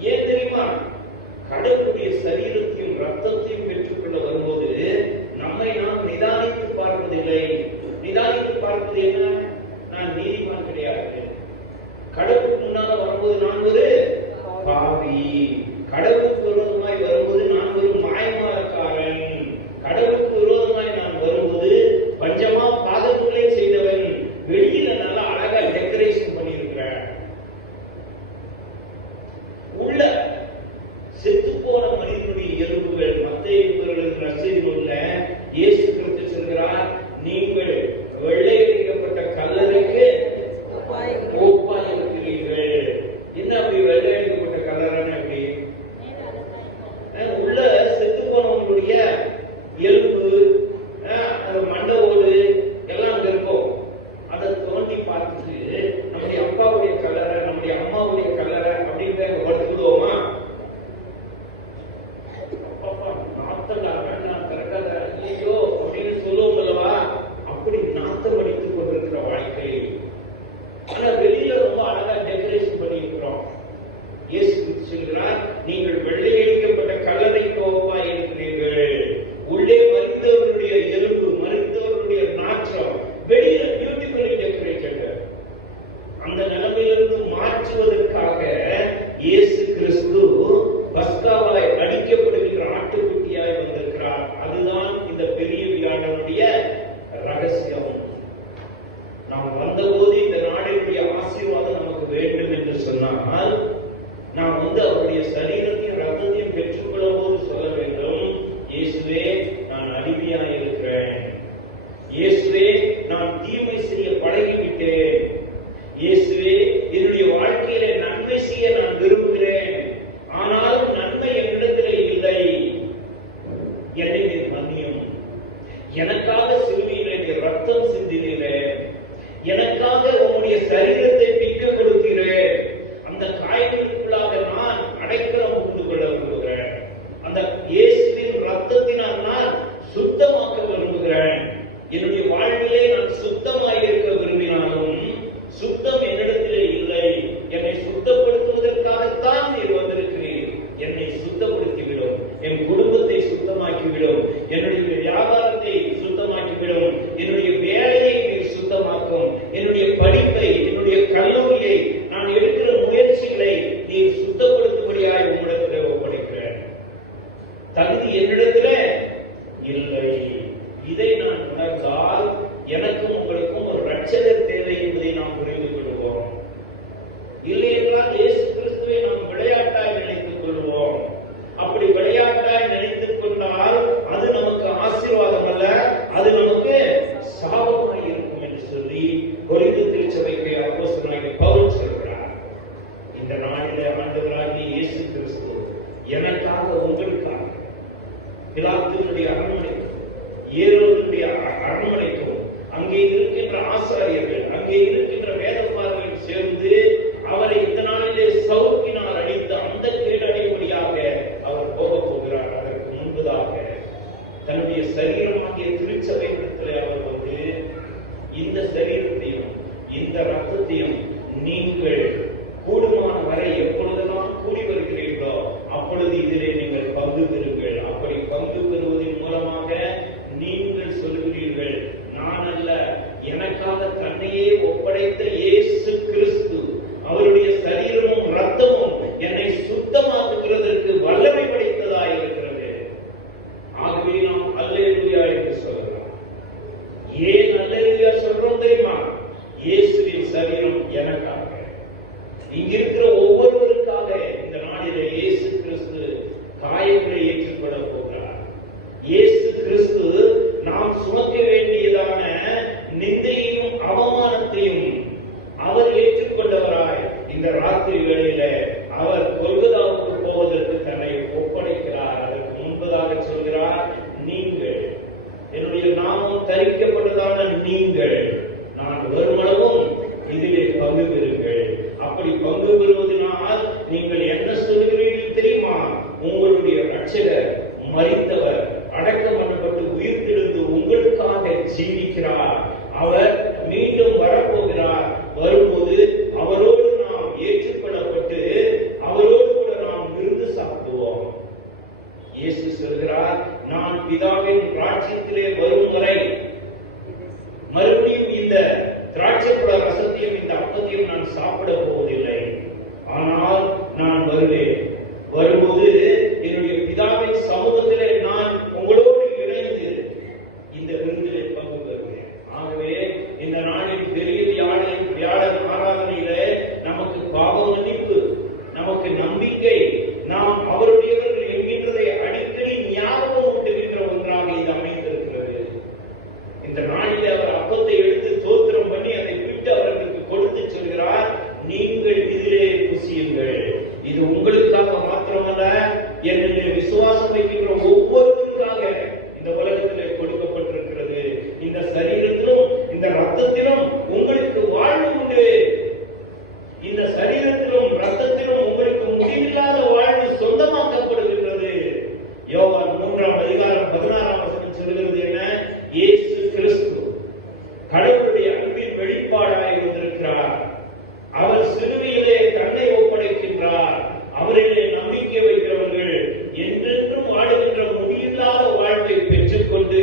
ஏன் தெரியுமா? கடவுளுடைய சரீரத்தையும் ரத்தத்தையும் பெற்றுக்கொள்ள வரும்போது நம்மை நாம் நிதானித்து பார்ப்பதில்லை. நிதானித்து பார்ப்பது என்ன? நான் நீதிமான் கிடையாது. கடவுளுக்கு முன்னால வரும்போது நான் ஒரு பாவி. கடவுளுக்கு விரோதமாய் வரும்போது நான் ஒரு மாயமாலக்காரன். கடவுளுக்கு விரோதமாய் நான் வரும்போது பஞ்சமா பாதங்களை செய்தவன். வெளியில நல்லா அழகா டெக்கரேஷன் பண்ணியிருக்கிறேன். உள்ள செத்து போன மனிதனுடைய எலும்புகள். மத்தேயு நற்செய்தியிலுள்ள இயேசு கிறிஸ்து சொல்கிறார், நீங்கள் வெள்ளை அடிக்கப்பட்ட கல்லறைக்கு ஒப்பாய் இருக்கிறீர்கள். என்ன அப்படி வெள்ளை அடிக்கப்பட்ட கல்லறைன்னு? அப்படி உள்ள செத்து போனவங்களுடைய எலும்பு, அந்த மண்டவோடு எல்லாம் அங்க இருக்கும். அதை தோண்டி பார்த்துட்டு நம்முடைய அப்பாவுடைய கல்லறை, நம்முடைய அம்மாவுடைய கல்லறை அப்படின்ற படுத்துக்கிடுவோமா? அப்பா நாத்தம் வேண்டாம் திறக்காத ஐயோ அப்படின்னு சொல்லுவோம் அல்லவா? அப்படி நாத்தம் அடித்துக் கொண்டிருக்கிற வாழ்க்கை. ஆனா வெளியில ரொம்ப அழகா டெக்கரேஷன் பண்ணி இருக்கிறோம். இயேசு சொல்கிறார், நீங்கள் வெள்ளை அடிக்கப்பட்ட கல்லறைக்கு ஒப்பாய் இருக்கிறீர்கள். உள்ளே மரித்தவர்களுடைய எலும்பு, மரித்தவர்களுடைய நாற்றம், வெளியில பியூட்டிஃபுல்லி டெக்கரேட்டட். அந்த நிலைமையிலிருந்து மாற்றுவதற்காக இயேசு கிறிஸ்து பஸ்காவாய் அடிக்கப்படுகிற ஆட்டுக்குட்டியாய் வந்திருக்கிறார். அதுதான் இந்த பெரிய வியாழனுடைய ரகசியம். நாம் வந்தபோது இந்த நாடினுடைய ஆசீர்வாதம் நமக்கு வேண்டும் என்று சொன்னால் நாம் அவருடைய சரீரத்தையும் ரத்தத்தையும் பெற்றுக்கொள்ளும் போது சொல்ல வேண்டும், இயேசுவே நான் அடிமையாய் இருக்கிறேன். இயேசுவே நான் தீமை செய்ய பழகிவிட்டேன். இயேசுவே என்னுடைய வாழ்க்கையில நன்மை செய்ய நான் விரும்புகிறேன். ஆனாலும் நன்மை என்னிடத்திலே இல்லை. என்னை நீர் மன்னியும். எனக்காக சிலுவையிலே நீர் ரத்தம் சிந்தினீரே. எனக்காக உம்முடைய சரீரத்தை பிக்க கொடுத்தீரே. அந்த காயங்களுக்குள்ளாக நான் அடைக்கலம் புகுந்து கொள்ள விரும்புகிறேன். அந்த இயேசுவின் ரத்தத்தினால் நான் சுத்தமாக்க விரும்புகிறேன். என்னுடைய வாழ்விலே நான் சுத்தமாய் இருக்க விரும்பினாலும் சுத்தம் என்னிடத்திலே இல்லை. என்னை சுத்தப்படுத்துவதற்காகத்தான் நீர் வந்திருக்கிறீர். என்னை சுத்தப்படுத்திவிடும். என் குடும்பத்தை சுத்தமாக்கிவிடும். என்னுடைய வியாபாரத்தை சுத்தமாக்கிவிடும். என்னுடைய வேலையை நீர் சுத்தமாக்கும். என்னுடைய படிப்பை, என்னுடைய கல்லூரியை, நான் எடுக்கிற முயற்சிகளை நீர் சுத்தப்படுத்தும்படியாய் உங்களிடத்தில் ஒப்படைக்கிறேன். தகுதி என்னிடத்தில் இல்லை. இதை நான் உணர்ந்தால் எனக்கும் உங்களுக்கும் ஒரு ரட்சகர் தேவை என்பதை நாம் புரிந்து கொள்வோம். இல்லை என்றால் இயேசு கிறிஸ்துவை நாம் விளையாட்டாய் நினைத்துக் கொள்வோம். அப்படி விளையாட்டாய் நினைத்துக் கொண்டால் அது நமக்கு ஆசீர்வாதம் அல்ல, அது நமக்கு சாபமாய் இருக்கும் என்று சொல்லி கொரிந்து திருச்சபைக்கு அப்போஸ்தலனாகிய பவுல் சொல்கிறார். இந்த நாளிலே ஆண்டவராகிய இயேசு கிறிஸ்து எனக்காக உங்களுக்காக பிலாத்துவினுடைய அரண்மனைக்கும் ஏரோதுடைய அரண்மனைக்கும் அங்கே இருக்கின்ற ஆசாரியர்கள், அங்கே இருக்கின்ற வேதபாரர்கள் சேர்ந்து அவரை இந்த நாளிலே சவுக்கினால் அடித்து அந்த கேடடைபடியாக அவர் போக போகிறார். அதற்கு முன்பதாக தன்னுடைய சரீரமாகிய திருச்சபையிடத்திலே அவர் வந்து இந்த சரீரத்தையும் இந்த ரத்தத்தையும் நீங்கள் கூடுமான வரை எப்பொழுதெல்லாம் கூடி வருகிறீர்களோ அப்பொழுது இதிலே நீங்கள் பங்கு பெறுங்கள். அப்படி பங்கு பெறுவதன் மூலமாக நீங்கள் இரட்சகர் மரித்தவர், அடக்கம் பண்ணப்பட்டு உயிர்த்தெழுந்து உங்களுக்காக ஜீவிக்கிறார். அவர் மீண்டும் வரப்போகிறார். வரும்போது அவரோடு நாம் ஏற்றுக்கொள்ளப்பட்டு அவரோடு கூட நாம் விருந்து சாப்பிடுவோம். இயேசு சொல்கிறார், நான் பிதாவின் ராஜ்யத்திலே வரும் வரை மறுபடியும் இந்த திராட்சைப்பழ ரசத்தையும் இந்த அப்பத்தையும் நான் சாப்பிட போவதில்லை. ஆனால் நான் வருவேன். வரும்போது என்னுடைய பிதாவின் சமூகத்திலே நான் உங்களோடு இணைந்து இந்த விருந்திலே பங்கு பெறுவேன். ஆகவே இந்த நாளின் பெரிய வியாழன் ஆராதனையிலே நமக்கு பாவ மன்னிப்பு, நமக்கு நம்பிக்கை, நாம் அவருடையவர்கள் என்கின்றதை அடிக்கடி ஞாபகம் ஊட்டுகின்ற ஒன்றாக இது அமைந்திருக்கிறது. இந்த நாளில் அவர் அப்பத்தை எடுத்து தோத்திரம் பண்ணி அதை விட்டு அவர்களுக்கு கொடுத்து சொல்கிறார், நீங்கள் இதிலே புசியுங்கள். இது உங்களுக்காக மாத்திரமல்ல, என்னுடைய விசுவாசம் வைக்கின்ற ஒவ்வொருவருக்காக இந்த உலகத்திலே கொடுக்கப்பட்டிருக்கிறது. இந்த சரீரத்திலும் இந்த ரத்தத்திலும் உங்களுக்கு வாழ்வு உண்டு. இந்த சரீரத்திலும் ரத்தத்திலும் உங்களுக்கு முடிவில்லாத வாழ்வு சொந்தமாக்கப்படுகின்றது. யோவான் 3:16 சொல்கிறது என்ன? இயேசு கிறிஸ்து கடவுளுடைய அன்பின் வெளிப்பாடாக வந்திருக்கிறார். அவர் சிலுவையிலே தன்னை ஒப்படைக்கின்றார். அவரிலே நம்பிக்கை வைக்கிறவர்கள் என்றென்றும் வாழுகின்ற முடிவில்லாத வாழ்வை பெற்றுக்கொண்டு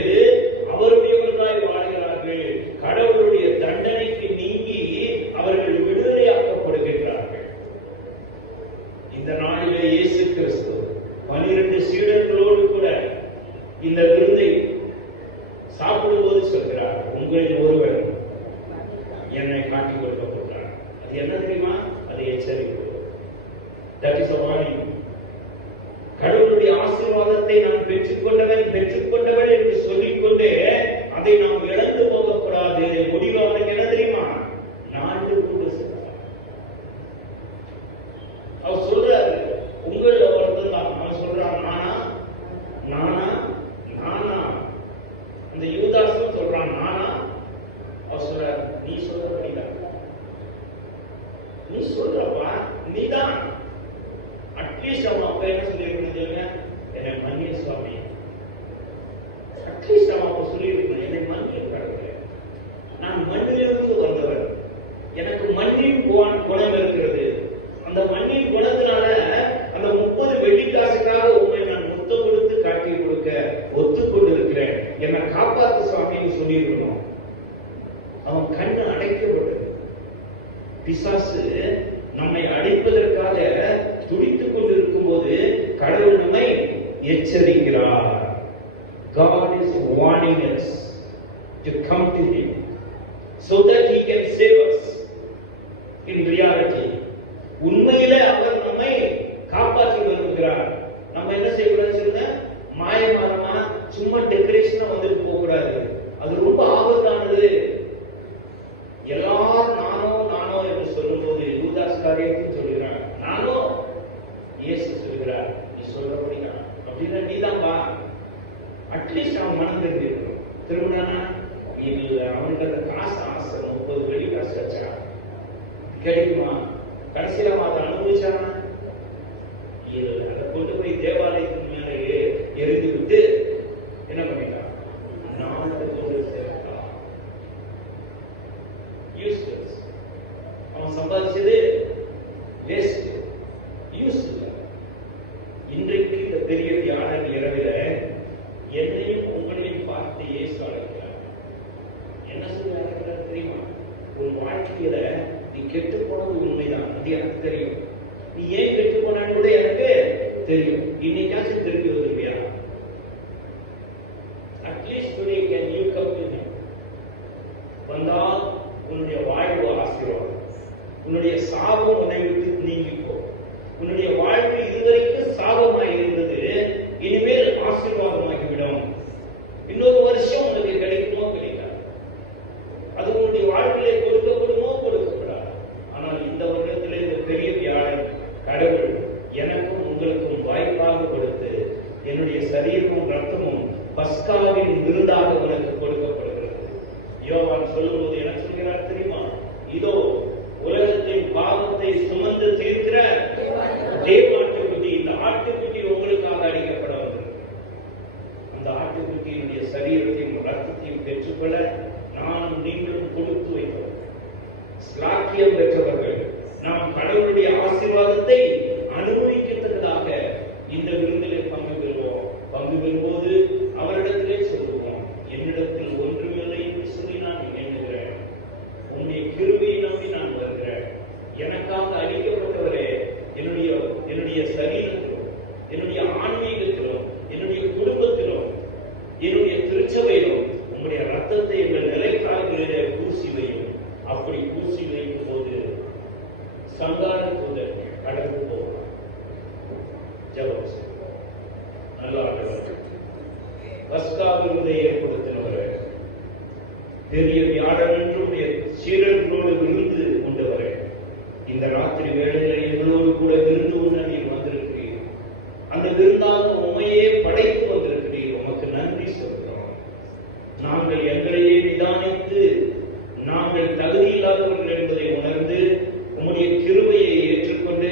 அவருடையவர்களாய் வாழ்கிறார்கள். கடவுளுடைய தண்டனைக்கு நீங்கி அவர்கள் விடுதலையாக்கப்படுகின்றார்கள். இந்த நாளிலே இயேசு கிறிஸ்து 12 சீடர்களோடு கூட இந்த விருந்தை சாப்பிடும்போது சொல்கிறார், உங்களில் ஒருவர் என்னை காட்டிக் கொடுக்கப்பட்டார். அது என்ன தெரியுமா? அது எச்சரிப்பு. That is a warning. கடவுளுடைய ஆசீர்வாதத்தை நாம் பெற்றுக்கொண்டவள் என்று சொல்லிக்கொண்டே அதை நாம் இழந்து போகக்கூடாது. முடிவு அவனுக்கு என்ன தெரியுமா? நான்கு கூடு சொல்றார். அவர் சொல்றாரு, உங்கள் ஒருத்தர் தான். அவன் சொல்றான், நானா. அந்த யூதாசும் சொல்றான், நானா. அவர் சொல்றார், நீ சொல்றபடிதான். நீ சொல்றப்பா, நீதான். அட்லீஸ்ட் அவன் அப்ப என்ன சொல்லியிருக்கணும் சொல்லுங்க? என்னை மன்னிய சுவாமி. அட்லீஸ்ட் அவன் அப்ப சொல்லியிருக்கணும், என்னை மன்னிய கடவுளே, நான் மண்ணிலிருந்து வந்தவர், எனக்கு மண்ணின் குணம் இருக்கிறது. அந்த மண்ணின் குணத்தினால அந்த 30 வெள்ளிக்காசுக்காக உண்மை நான் முத்தம் கொடுத்து காட்டி கொடுக்க ஒத்துக்கொண்டிருக்கிறேன். என்னை காப்பாத்து சுவாமின்னு சொல்லியிருக்கணும். அவன் கண்ணு அடைக்கப்பட்டது. பிசாசு நம்மை அடைப்பதற்காக துடித்துக் கொண்டிருக்கும் போது கடவுள் நம்மை எச்சரிக்கிறார். God is warning us to come to Him so that He can save us. In reality, உண்மையிலே அவர் நம்மை காப்பாற்றி வருகிறார். நம்ம என்ன செய்யக்கூடாது சொல்லுங்க? மாயமாரமா சும்மா டெக்கரேஷனா வந்துட்டு போக கூடாது. அது ரொம்ப ஆபத்தானது. எல்லாரும் நானோ என்று சொல்லும் போது யூதாஸ் காரியத்தையும் சொல்கிறார், நானோ. இயேசு சொல்கிறார், நீ சொல்றபடியா அப்படின்னா நீதான் வா. அட்லீஸ்ட் அவன் மனம் தெரிஞ்சிருக்கணும். திரும்பினா இல்ல, அவனுக்கு அந்த காசு ஆசை. 30 வெள்ளி காசு வச்சா கிடைக்குமா? கடைசியில அதை அனுபவிச்சானா? இல்ல, அதை கொண்டு போய் தேவாலயத்தின் மேலே எரிந்து விட்டு என்ன பண்ணிட்டான்? நாட்டை கொண்டு சேர்த்தான். யூஸ்லெஸ். அவன் சம்பாதிச்சது வேஸ்ட், யூஸ் இல்லை. இன்றைக்கு இந்த பெரிய வியாழன் இரவில என்னையும் உங்களையும் பார்த்து இயேசு அழைக்கிறார். என்ன சொல்லி அழைக்கிறார் தெரியுமா? உன் வாழ்க்கையில நீ கெட்டு போனது உண்மைதான், அது எனக்கு தெரியும். நீ ஏன் கெட்டு போனான்னு கூட எனக்கு தெரியும். இன்னைக்காச்சும் திருப்பி வந்துருவியா? At least today can you come to me. வந்தால் உன்னுடைய வாழ்வு ஆசீர்வாதம். உன்னுடைய சாபம் உன்னை விட்டு நீங்கிப்போ. உன்னுடைய வாழ்க்கை இதுவரைக்கும் சாபமாக இருந்தது, இனிமேல் ஆசீர்வாதமாகிவிடும். இன்னொரு வருஷம் உனக்கு கிடைக்குமோ கிடைக்காது. அது உன்னுடைய வாழ்க்கையிலே கொடுக்கப்படுமோ கொடுக்கப்படாது. ஆனால் இந்த வருடத்திலே இந்த பெரிய வியாழன் கடவுள் எனக்கும் உங்களுக்கும் வாய்ப்பாக கொடுத்து என்னுடைய சரீரமும் ரத்தமும் பஸ்காவின் விருதாக உனக்கு கொடுக்கப்படுகிறது. யோவான் சொல்லும்போது என்ன சொல்கிறார் தெரியுமா? இதோ உலகத்தின் பாவத்தை சுமந்து தீர்க்கிற தேவாட்டுக்குட்டி, இந்த ஆட்டுக்குட்டி உங்களுக்காக அடிக்கப்படும். விருந்தை ஏற்படுத்தினவர், பெரிய வியாழனுடைய சீரர்களோடு விருந்து கொண்டவர், இந்த ராத்திரி வேளையில எங்களோடு கூட விருந்து உண்ண நீர் வந்திருக்கிறீர். அந்த விருந்தாக உண்மையே படைத்து வந்திருக்கிறீர். உமக்கு நன்றி சொல்கிறோம். நாங்கள் எங்களையே நிதானித்து நாங்கள் தகுதி இல்லாதவர்கள் என்பதை உணர்ந்து உம்முடைய கிருபையை ஏற்றுக்கொண்டு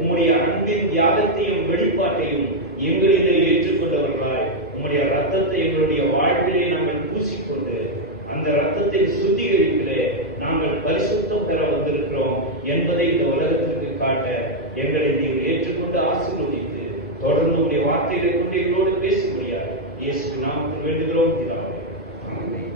உம்முடைய அன்பின் தியாகத்தையும் வெளிப்பாட்டையும் எங்களிலே ஏற்றுக்கொண்டவர்களாய் உம்முடைய ரத்தத்தை எங்களுடைய வாழ்விலே நாங்கள் பூசிக்கொண்டு அந்த ரத்தத்தை சுத்திகரிப்பிலே நாங்கள் பரிசுத்தம் பெற வந்திருக்கிறோம் என்பதை இந்த உலகத்திற்கு காட்ட எங்களை நீங்கள் ஏற்றுக்கொண்டு ஆசீர்வதித்து தொடர்ந்து உடைய வார்த்தைகளை கொண்டு எங்களோடு பேச முடியாது. இயேசு நாமத்தில் வேண்டுகிறோம் பிதாவே. ஆமென்.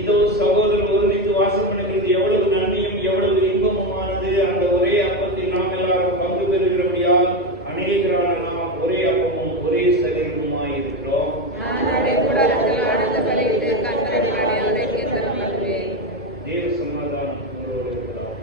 இதோ சகோதரர் ஒருமித்து வாசம் பண்ணுகிறது எவ்வளவு நன்மையும் எவ்வளவு இன்பமுமானது. அந்த ஒரே அப்பத்தில் நாம் எல்லாரும் பங்கு பெறுகிறபடியால் அநேகரான நாம் ஒரே அப்பமும் ஒரே சரீரமுமாய் இருக்கிறோம். தேவ சமாதானம் உங்களோடு இருப்பதாக.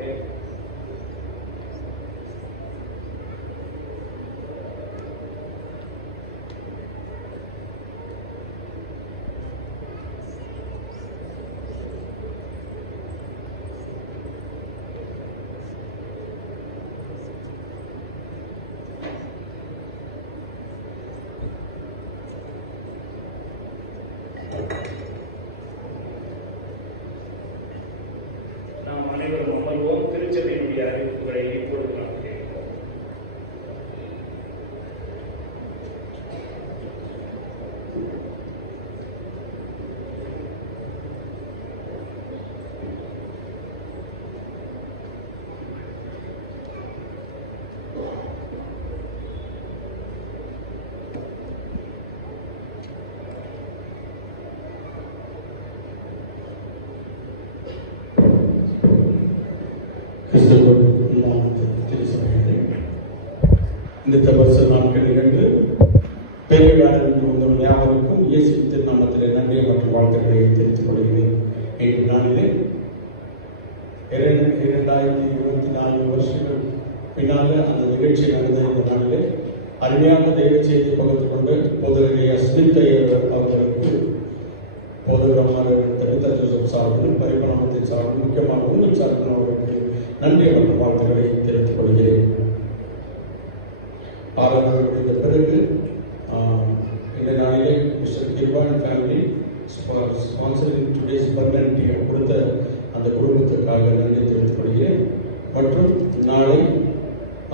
நாம் அனைவரும் அமர்வோம். திருச்சபையினுடைய அறிவிப்புகளை இப்பொழுது நாம் கேட்போம். இந்த வருஷ நாட்களிலிருந்து பெரிய வேலைக்கு வந்தவர்கள் யாவருக்கும் இயேசு திருநாமத்தில் நன்றியை மற்றும் வாழ்த்துக்களை தெரிவித்துக் கொள்கிறேன். இன்று நாளிலே 2024 வருஷங்கள் பின்னால் அந்த நிகழ்ச்சி நடந்த இந்த நாளிலே அருமையான தெய்வ செய்தி பகிர்ந்து கொண்டு பொதுடைய ஸ்மித் அவர்களுக்கு பொதுவான தனித்த ஜோசப் சார்பிலும் பரிமாணத்தின் சார்பிலும் முக்கியமான உங்கள் சார்பிலும் அவர்களுக்கு நன்றி மற்றும் வாழ்த்துக்களை தெரிவித்துக் கொள்கிறேன். ஆராதனை முடிந்த பிறகு ஃபார் ஸ்பான்சரிங் டுடேஸ் பர்மனன்ட் கொடுத்த அந்த குடும்பத்துக்காக நன்றி தெரிவித்துக் கொள்கிறேன். மற்றும் நாளை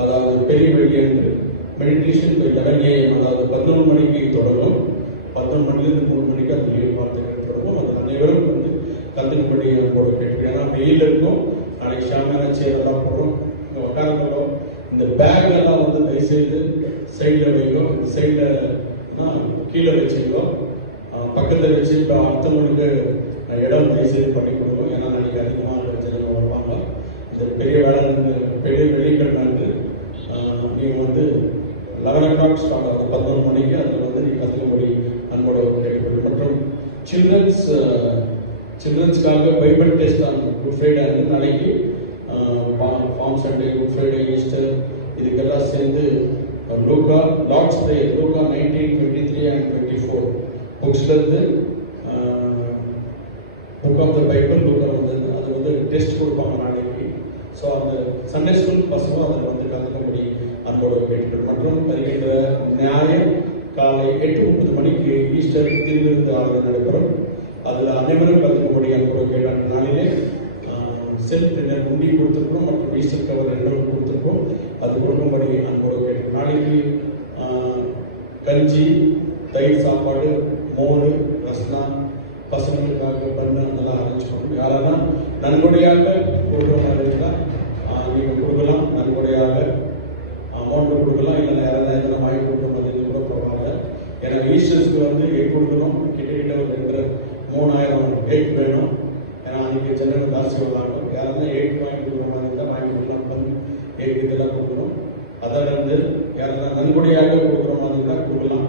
அதாவது பெரிய வெள்ளியன்று மெடிடேஷன் பை 11 AM அதாவது 11 மணிக்கு தொடங்கும். 11 மணிலிருந்து 3 மணிக்கு அந்த லீவ் வார்த்தைகள் தொடங்கும். அது அனைவரும் வந்து கலந்துக்கும்படி போட கேட்டுக்கிறேன். ஏன்னா வெயில் இருக்கும். நாளைக்கு ஷாமியான சேரெல்லாம் போடுறோம். இங்கே உட்காரங்களோ இந்த பேக் எல்லாம் வந்து தயவுசெய்து சைடில் வைக்கோ, இந்த சைடில் கீழே வச்சுக்கோ, பக்கத்தில் வச்சு இப்போ அடுத்தவங்களுக்கு இடம் தயவுசெய்து பண்ணி கொடுக்கும். ஏன்னா நாளைக்கு அதிகமாக ஜனங்க வருவாங்க. இந்த பெரிய பெரிய வெள்ளிக்கிழமை நீங்கள் வந்து 11 o'clock ஸ்டார்ட் ஆகும். 11 மணிக்கு அதில் வந்து நீங்கள் கற்றுக்கும்படி அன்போட கேட்டுக்கொள்ளும். மற்றும் சில்ட்ரன்ஸ்க்காக Bible test on good Friday அன்று நாளைக்கு from Sunday, good Friday, Easter இதுக்கெல்லாம் சேர்ந்து லூக்கா லார்ட்ஸ் பிரேயர் லூக்கா 19, 23 and 24 புக்ஸ்லேருந்து புக் ஆஃப் த பைபிள் லூக்கா வந்து அது வந்து டெஸ்ட் கொடுப்பாங்க நாளைக்கு. ஸோ அந்த சண்டே ஸ்கூல் பசங்களும் அதில் வந்து கலந்துக்கும்படி அன்போடு கேட்டுக்கிறோம். மற்றும் வருகின்ற ஞாயிறு காலை 8:30 மணிக்கு ஈஸ்டர் திருவிருந்து ஆராதனை நடைபெறும். அதில் அனைவரும் கலந்துக்கும்படி அன்போடு கேட்ட நாளிலே செல்ஃப் டின்னர் உண்டி கொடுத்துருக்கோம் மற்றும் ஈஸ்டர் கவர் 2 கொடுத்துருக்கோம். அது கொடுக்கும்படி அன்போடு கேட்டோம். நாளைக்கு கஞ்சி, தயிர் சாப்பாடு, மோர், ரஸ்னா, பசங்களுக்காக பண்ண அதெல்லாம் அரேஞ்ச் பண்ணணும். யாரெல்லாம் நன்கொடையாக கொடுக்குற மாதிரி இருந்தால் நீங்கள் கொடுக்கலாம். நன்கொடையாக அமௌண்ட்டு கொடுக்கலாம். இல்லை யாராவது எதனா வாங்கி கொடுக்குற மாதிரி கூட பரவாயில்ல. ஏன்னா ஈஸ்டர்ஸ்க்கு வந்து எக் கொடுக்கணும். கிட்டத்தட்ட ஒரு 3000 எக் வேணும். ஏன்னா அன்றைக்கி ஜனங்கள் ஜாஸ்தி வந்தாங்க. யாராவது எக் வாங்கி கொடுக்குற மாதிரி இருந்தால் வாங்கி கொடுக்கலாம். பண்ணு எக் இதெல்லாம் கொடுக்கணும். அதில் இருந்து யாராவது நன்கொடையாக கொடுக்குற மாதிரி இருந்தால் கொடுக்கலாம்.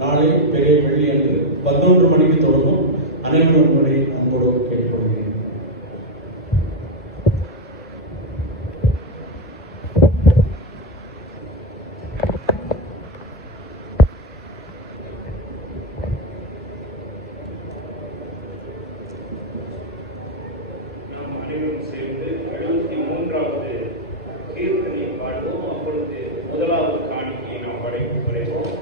நாளை பெரிய வெள்ளி அன்று 11 மணிக்கு தொடங்கும். அனைவரும் உங்களை அன்போடு கேட்டுக்கொள்கிறேன். நாம் அனைவரும் சேர்ந்து 73வது கீர்த்தனையை பாடுவோம். அப்பொழுது முதலாவது காணிக்கையை நாம் படைப்போம்.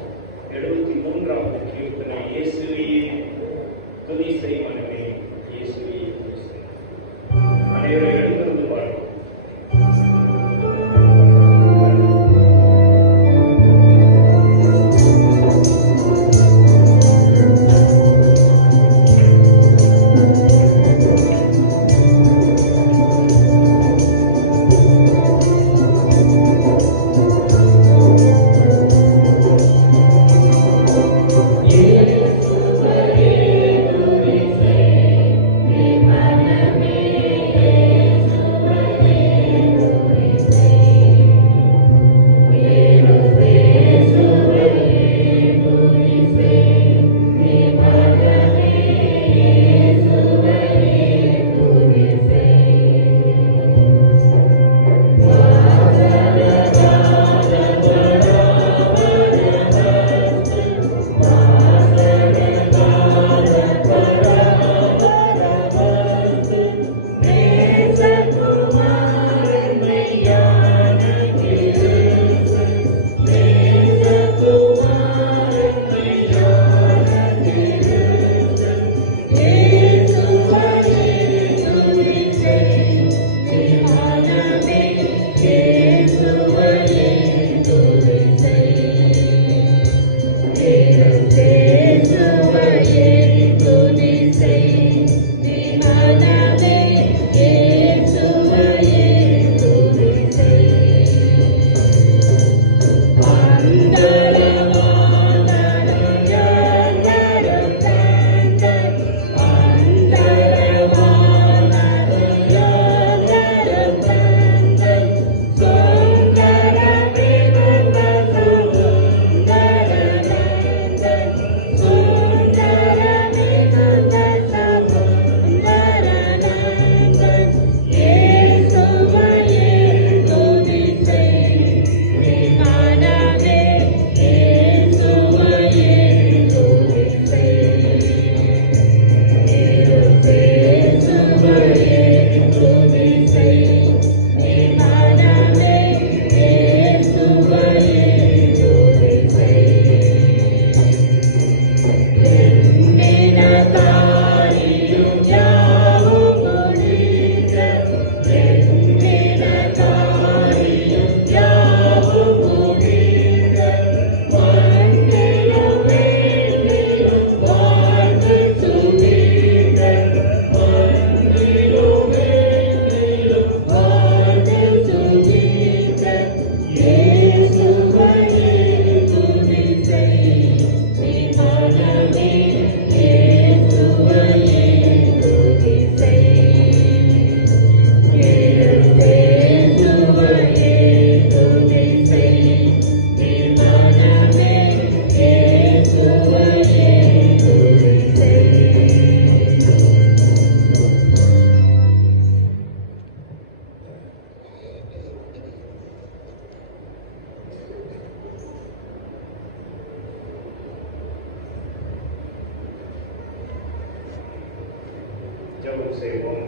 ஜெபம் செய்வோம்.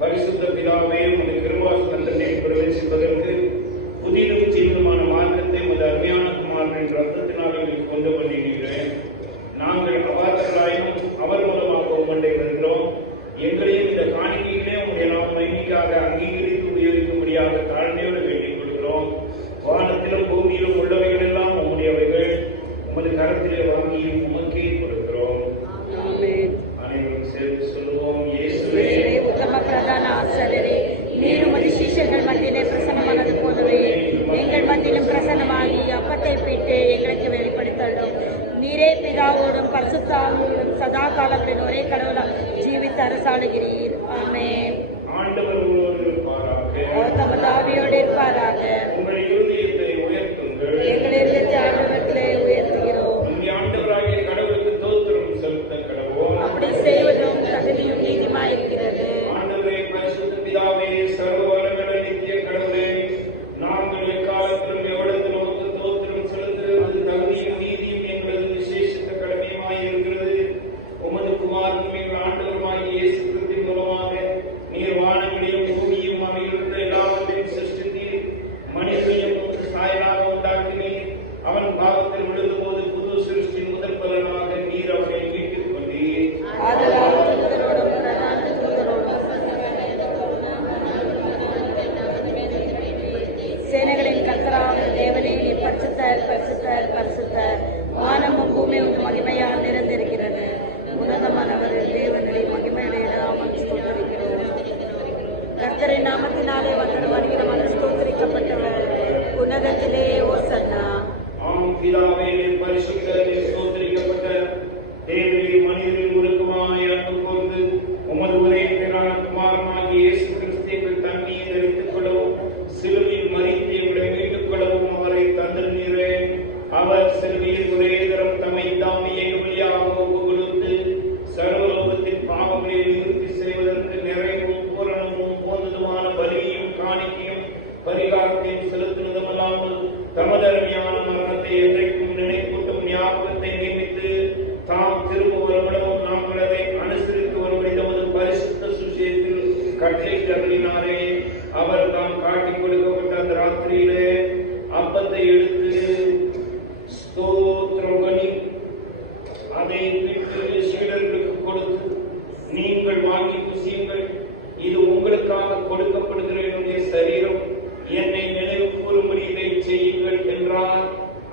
பரிசுத்த பிதாவே, உமது கிருபாசனத்தை பிரவேசிப்பதற்கு புதிதும் ஜீவனமான மார்க்கத்தை உமது அருமையான குமாரனின் ரத்தத்தினால் எங்களுக்கு கொண்டு பண்ணினீர்கள். நாங்கள் அபார்த்தர்களாயும் அவர் மூலமாக உம்மண்டை வருகிறோம். எங்களையும் இந்த காணிக்கைகளே உங்களுடைய நாம் மகிமைக்காக அங்கீகரித்து உபயோகிக்கும்படியாக தாழ்மையோடு வேண்டிக் கொள்கிறோம். வானத்திலும் பூமியிலும் உள்ளவைகள் எல்லாம் உம்முடையவைகள். உமது கரத்திலே வாங்கி உமக்கே கொடுக்கிறோம். அனைவரும் சேர்ந்து சொல்லுவோம். இயேசுவே உத்தம பிரதான ஆசாரியரே, நீர் உமது சீஷர்கள் மத்தியிலே பிரசன்னமானது போலவே எங்கள் மத்தியிலும் பிரசன்னமாகி அப்பத்தை பிட்டு எங்களுக்கு வெளிப்படுத்தலும். நீரே பிதாவோடும் பரிசுத்த ஆவியோடும் சதா காலங்களில் ஒரே கடவுளால் ஜீவித்து அரசாளுகிறீர். ஆமென். ஆண்டவர் உங்களோடு இருப்பாராக. தமது ஆவியோடு இருப்பாராக. உங்கள் இருதயத்தை உயர்த்துங்கள். எங்கள் இருதயத்தை ஆண்டவரிடத்திலே உயர்த்துகிறோம். நம்முடைய ஆண்டவராகிய கடவுளுக்கு ஸ்தோத்திரம் செலுத்த கடவோம். அப்படி செய்வதும் தகுதியும் நீதிமாயிருக்கிறது. ஆண்டவரே, பரிசுத்த பிதாவே, சர்வ வல்லமையுள்ள நித்திய கடவுளே, நாங்கள் எக்காலத்திலும் எவ்வளவு உமக்கு ஸ்தோத்திரம் செலுத்துவது தகுதியும் நீதியும் எங்களது விசேஷித்த கடமையுமாய் இருக்கிறது. உமது குமாரனும் எங்கள் ஆண்டவருமாகிய இயேசு கிறிஸ்துவின் மூலமாக நீர் வானங்களையும் பூமியும் அவையிலிருந்த எல்லாவற்றையும் சிருஷ்டித்தீர். மனிதனையும் சாயலாக உண்டாக்கினீர். அவன் பாவத்தில் விழுந்தபோது புது சிருஷ்டியின் முதல் பலனாக நீர் அவனை மீட்டுக் கொண்டீர். சேனைகளின் கர்த்தராகிய தேவனே, நீர் பரிசுத்தர், பரிசுத்தர், பரிசுத்தர். வானமும் பூமியும் மகிமையால் நிறைந்திருக்கிறது. உன்னதமானவர் தேவனுடைய மகிமையுடைய நாமம் ஸ்தோத்திரிக்கிறோம். கர்த்தரின் நாமத்தினாலே வருகிறவன் ஸ்தோத்திரிக்கப்பட்டவர். உன்னதத்திலே ஓசன்னா. ஆம் பிதாவே, நீர் பரிசுத்தர், நீர் ஸ்தோத்திரிக்கப்பட்ட தேவனே, மனிதரின் உருக்கமாய் அன்பு கூர்ந்து உமது ஒரே பேரான குமாரனாகிய இயேசு கிறிஸ்துவின் தன்மையை தரித்துக் கொள்ளவும் சிலுவையில் மரித்து எங்களை மீட்டுக் கொள்ளவும் அவரை தந்திருந்தீரே. அவர் சிலுவையில் ஒரே தரம் தம்மை தாமே வழியாக ஒப்பு கொடுத்து சர்வலோகத்தின் பாவங்களை நிவர்த்தி செய்வதற்கு நிறைவும் பூரணமும் போதுமான பலியையும் காணிக்கையும் பரிகாரத்தையும் செலுத்துவதுமல்லாமல் தமது அருமையான மரணத்தை என்றைக்கும் நினைப்பூட்டும் ஞாபகத்தை நியமித்து தாம் திரும்ப வருமிடமும் நாங்கள் அதை அனுசரித்து வரும்படி தமது பரிசுத்த சுவிசேஷத்தில் கட்டளை தருளினாரே. அவர் தாம் காட்டிக் கொடுக்கப்பட்ட அந்த ராத்திரியிலே அப்பத்தை எடுத்து ஸ்தோத்திரம் பண்ணி அதை பிட்டு சீடர்களுக்கு கொடுத்து, நீங்கள் வாங்கி புசியுங்கள், இது உங்களுக்காக கொடுக்கப்படுகிற என்னுடைய சரீரம், என்னை நினைவு கூறும்படி இதை செய்யுங்கள் என்றார்.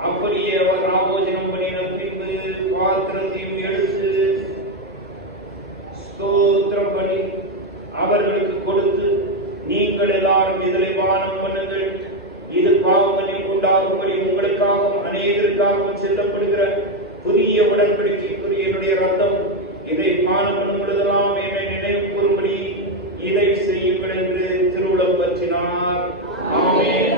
அப்படியே அவர் ஆபோஜனம் பண்ணின பின்பு பாத்திரத்தையும் எடுத்து ஸ்தோத்திரம் பண்ணி அவர்களுக்கு கொடுத்து, நீங்கள் எல்லாரும் இதிலே பானம் பண்ணுங்கள், இது பாவமன்னிப்பு உண்டாகும்படி உங்களுக்காகவும் அநேகருக்காகவும் செல்லப்படுகிற புதிய உடன்படிக்கைக்குரிய என்னுடைய ரத்தம், இதை பானம் பண்ணும் பொழுதெல்லாம் என்னை நினைவு கூறும்படி இதை செய்யுங்கள் என்று திருவுளம் பற்றினார். ஆமென்.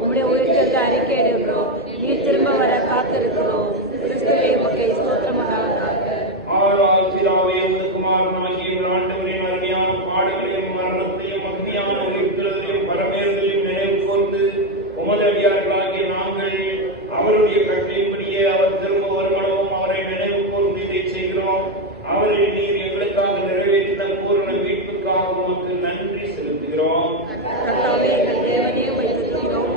உம்முடைய உயிர்த்தெழுந்த அறிக்கை எடுக்கிறோம். நீர் திரும்ப வர காத்திருக்கிறோம். கிறிஸ்துவே உமக்கு ஸ்தோத்திரம் உண்டாவதாக. ஆறாவது பிதாவே, உமது குமாரனாகிய எங்கள் ஆண்டவரின் அருமையான பாடுகளையும் மரணத்தையும் அக்னியான உயிர்த்தெழுதலையும் பரமேறுதலையும் நினைவு கூர்ந்து உமது அடியார்களாகிய நாங்கள் அவருடைய கட்டளைப்படியே அவர் திரும்ப வருமளவும் அவரை நினைவு கூர்ந்து இதை செய்கிறோம். அவரை நீர் எங்களுக்காக நிறைவேற்றின பூரண மீட்புக்காக உமக்கு நன்றி செலுத்துகிறோம். கர்த்தாவே, எங்கள் தேவனே, உம்மை துதிக்கிறோம்.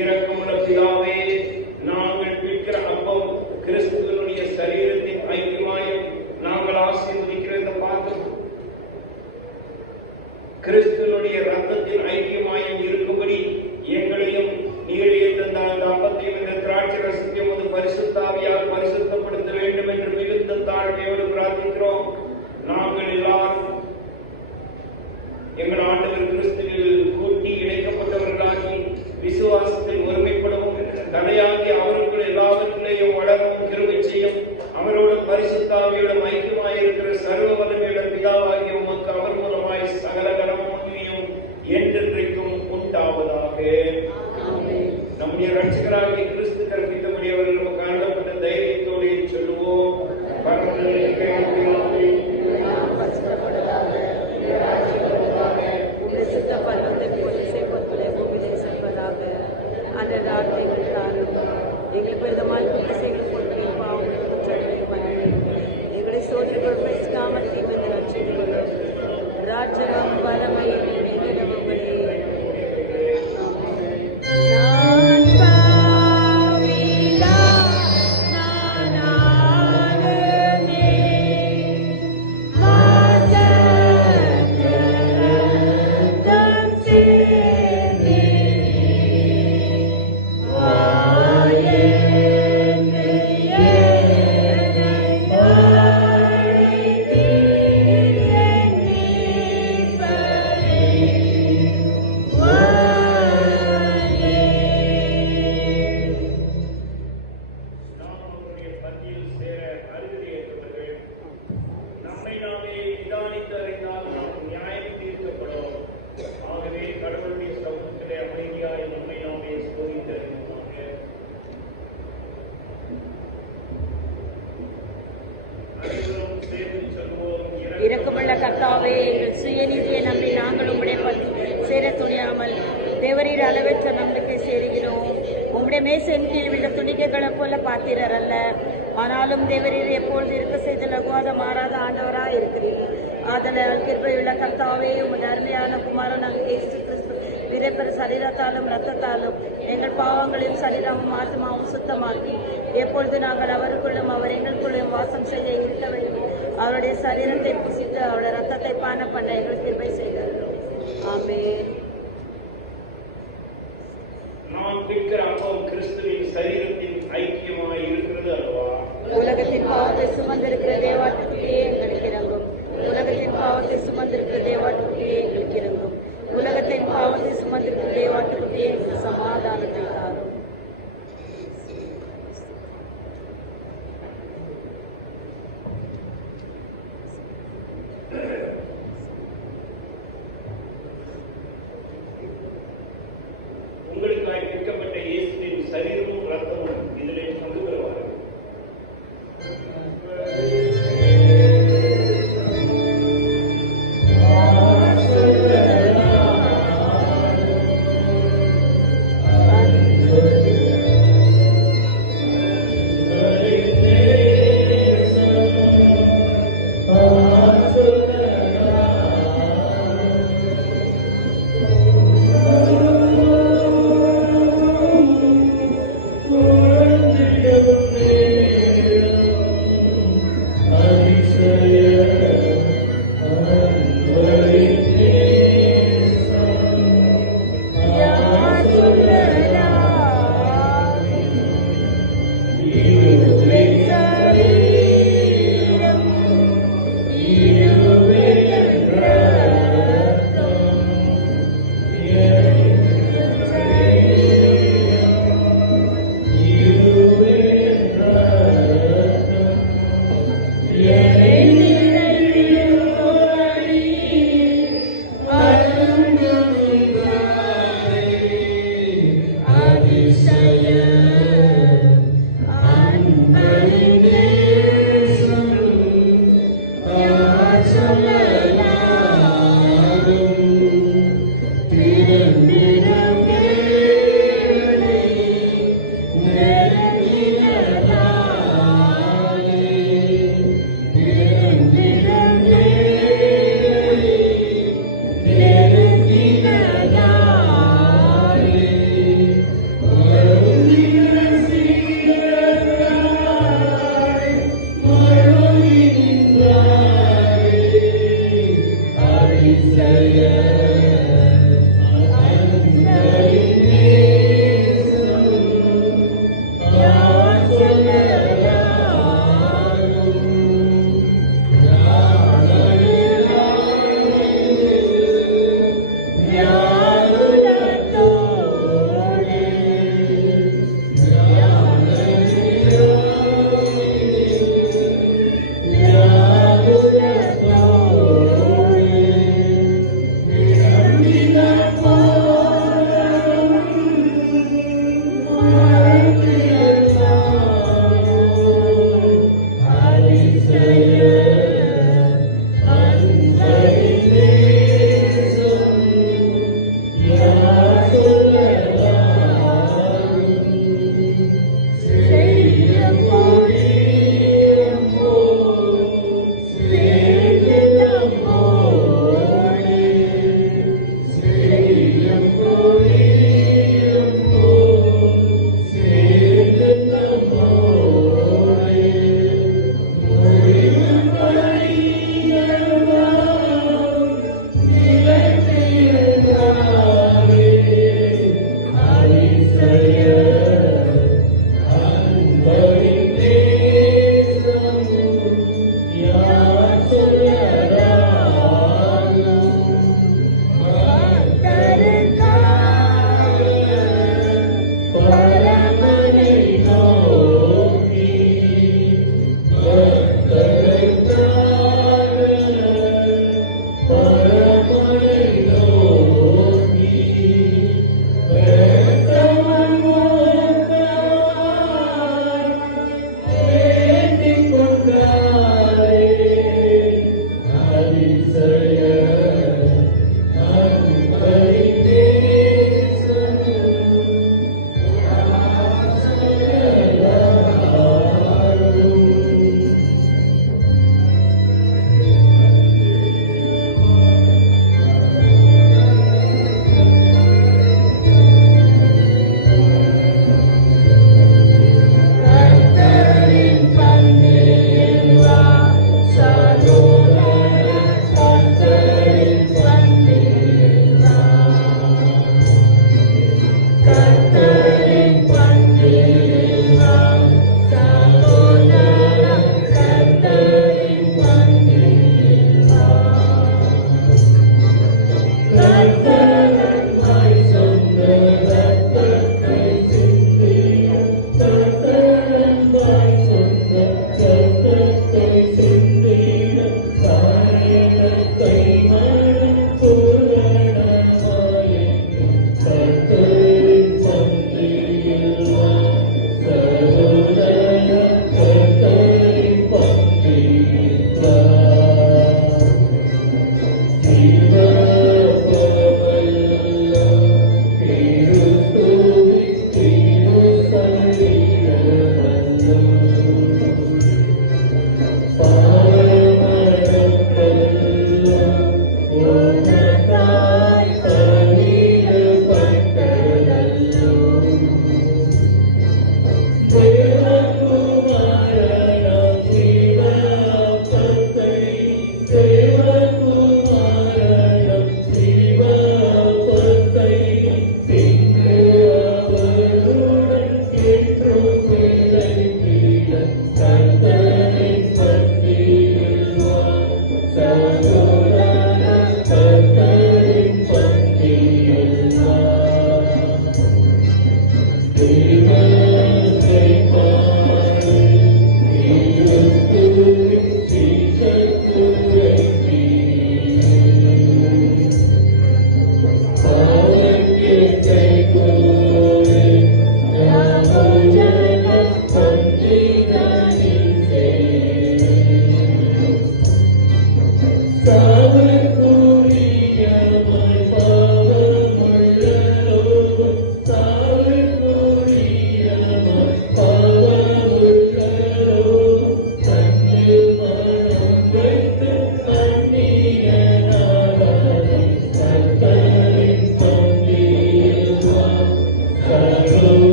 இரக்கமுள்ள பிதாவே, நாங்கள் பிடிக்கிற அப்பம் கிறிஸ்துவனுடைய சரீரத்தின் ஐக்கியமாயும் நாங்கள் ஆசீர்வதிக்கிற இந்த பாத்திரம் கிறிஸ்துவனுடைய ரத்தத்தின் ஐக்கியமாயும் இருக்கும்படி எங்களையும் நீரையில் தந்த அந்த அப்பத்தையும் இந்த திராட்சை ரசத்தையும் ஒரு பரிசுத்தாவியால் பரிசுத்தப்படுத்த வேண்டும் என்று மிகுந்த தாழ்மையோடு பிரார்த்திக்கிறோம். நாங்கள் எல்லாரும் எங்கள் ஆண்டவர் கிறிஸ்துவில் கூட்டி இணைக்கப்பட்டவர்களாகி விசுவாசத்தில் ஒருமைப்படவும் தலையாகி அவருக்குள் எல்லாவற்றிலேயும் வளரவும் கிருபை செய்யும். அவரோடு பரிசுத்தாவியோடும் ஐக்கியமாயிருக்கிற சர்வ வல்லமையுள்ள பிதாவாகிய உமக்கு அவர் மூலமாய் சகல கனமும் உண்மையும் என்றென்றைக்கும் உண்டாவதாக. நம்முடைய ரட்சகராகிய கிறிஸ்து கற்பித்தபடி அவர்கள் நமக்கு அருளப்பட்ட தைரியத்தோடு சொல்லுவோம். அந்த நாட்டை எங்களுக்கு விதமான குற்றசெயல்கள் பொறுப்பேற்பா கர்த்தாவே, எங்கள் சுயநீதியை நம்பி நாங்கள் உம்முடைய பள்ளி சேர துணியாமல் தேவரீர் அளவற்ற நம்பிக்கை சேருகிறோம். உம்முடைய மேசையின் கீழ் உள்ள துணிக்கைகளை போல பாத்திரர் அல்ல, ஆனாலும் தேவரீர் எப்பொழுது இருக்க செய்த லகுவாத மாறாத ஆண்டவராய் இருக்கிறீர். ஆதலால் கிருபையுள்ள கர்த்தாவே, உமது அருமையான குமாரன் இயேசு கிறிஸ்து விரைப்பெற சரீரத்தாலும் இரத்தத்தாலும் எங்கள் பாவங்களையும் சரீரமும் ஆத்மாவும் சுத்தமாக்கி எப்பொழுது நாங்கள் அவருக்குள்ளும் அவர் எங்களுக்குள்ளும் வாசம் செய்ய இருக்க வேண்டும். அவருடைய சரீரத்தை புசித்து அவருடைய ரத்தத்தை பான பண்ண எங்களுக்கு கிருபை செய்தார்கள். ஆமென். நாம் பிற்கிற அப்பம் கிறிஸ்துவின் சரீரத்தின் ஐக்கியமாய் இருக்கிறது அல்லவா? உலகத்தின் பாவத்தை சுமந்திருக்கிற தேவாட்டுக்குட்டியே எங்களுக்கு இறங்கும். உலகத்தின் பாவத்தை சுமந்திருக்கிற தேவாட்டுக்குட்டியே எங்களுக்கு இறங்கும். உலகத்தின் பாவத்தை சுமந்திருக்கிற தேவாட்டுக்குட்டியே எங்களுக்கு சமாதானத்தை தாரும். உங்களுக்காய் விற்கப்பட்ட இயேசுவின் சரீரமும் ரத்தமும் இதிலே பங்கு பெறுவார்கள்.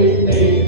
Thank you.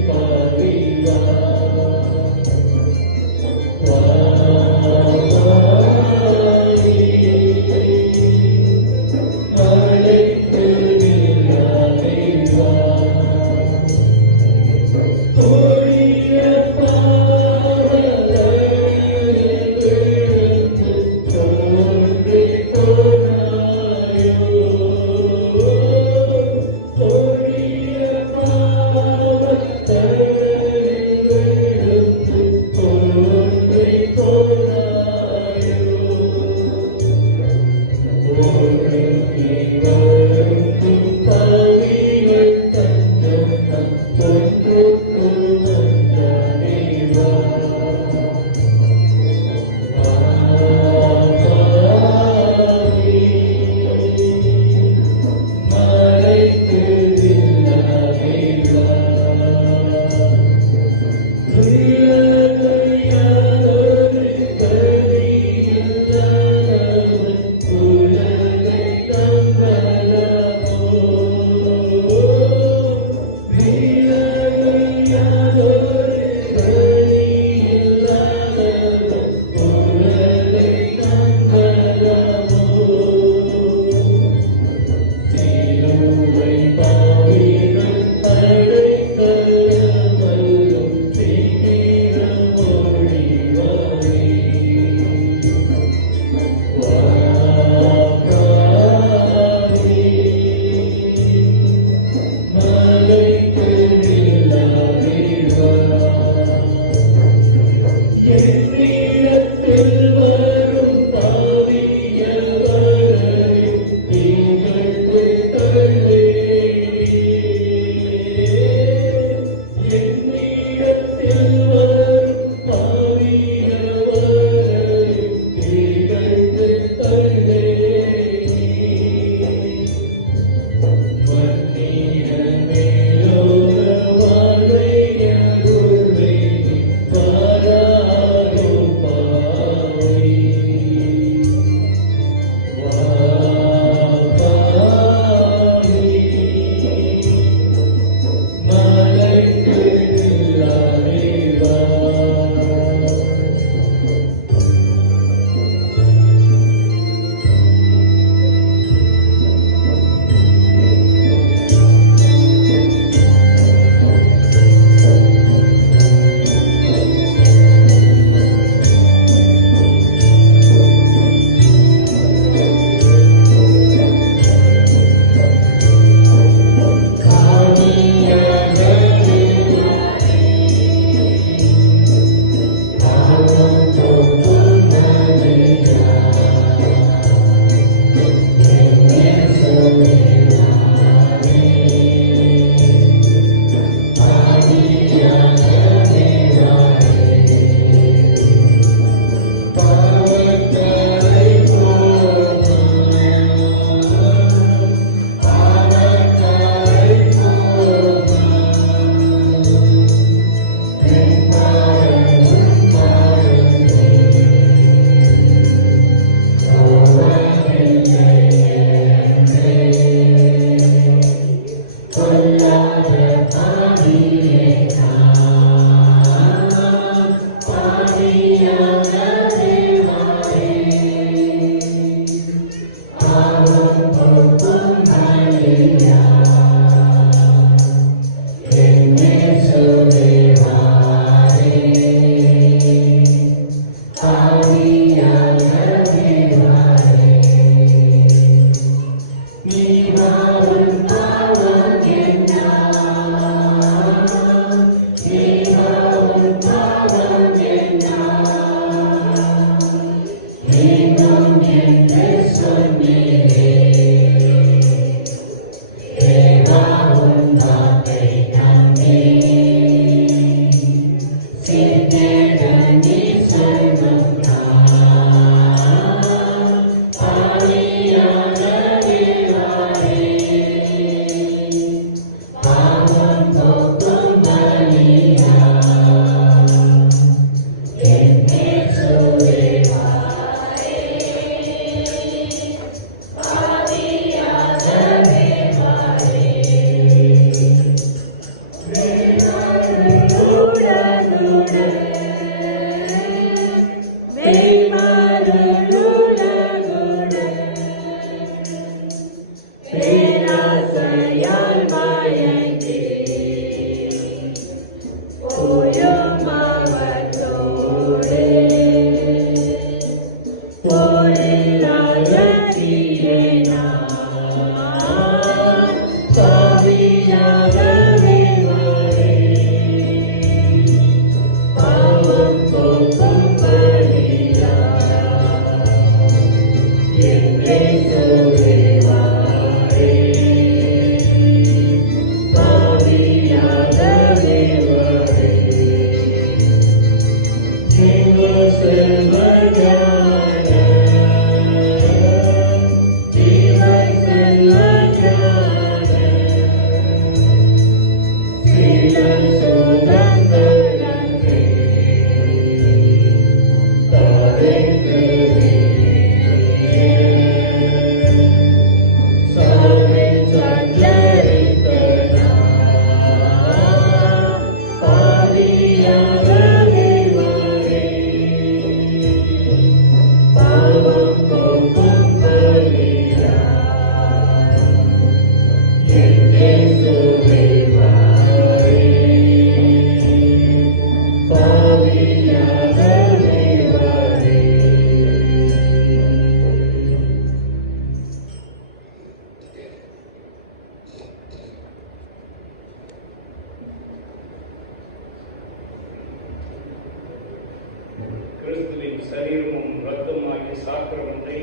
கிறிஸ்துவின் சரீரமும் இரத்தமாகிய சாக்கிரமத்தை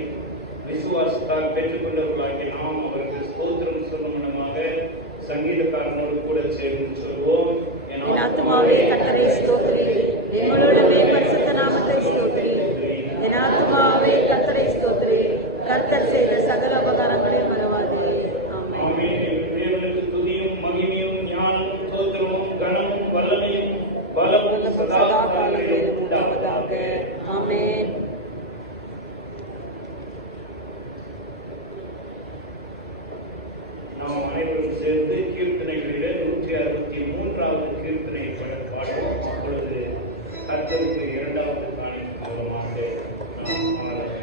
விசுவாசத்தால் பெற்றுக்கொண்டவர்களாகிய நாம் அவருக்கு ஸ்தோத்திரம் சொல்லும் விதமாக சங்கீதக்காரனோடு கூட சேர்ந்து சொல்வோம். என் ஆத்துமாவே கர்த்தரை ஸ்தோத்திரி, எங்களுடைய பரிசுத்த நாமத்தை ஸ்தோத்திரி. என் ஆத்துமாவே கர்த்தரை ஸ்தோத்திரி, கர்த்தர் செய்த சகல உபகாரங்களை மறவாதே. ஆமென். ஆமென். தேவனுக்கு துதியும் மகிமையும் ஞானமும் ஸ்தோத்திரமும் கனமும் வல்லமையும் பலமும் சதா காலங்களிலும் உண்டாவதாக. ஆமென். நாம் அனைவரும் சேர்ந்து கீர்த்தனைகளிலே 163வது கீர்த்தனை பாடுவோம். அப்பொழுது கர்த்தருக்கு 2வது காணிக்கை மூலமாக நாம் ஆராதிப்போம்.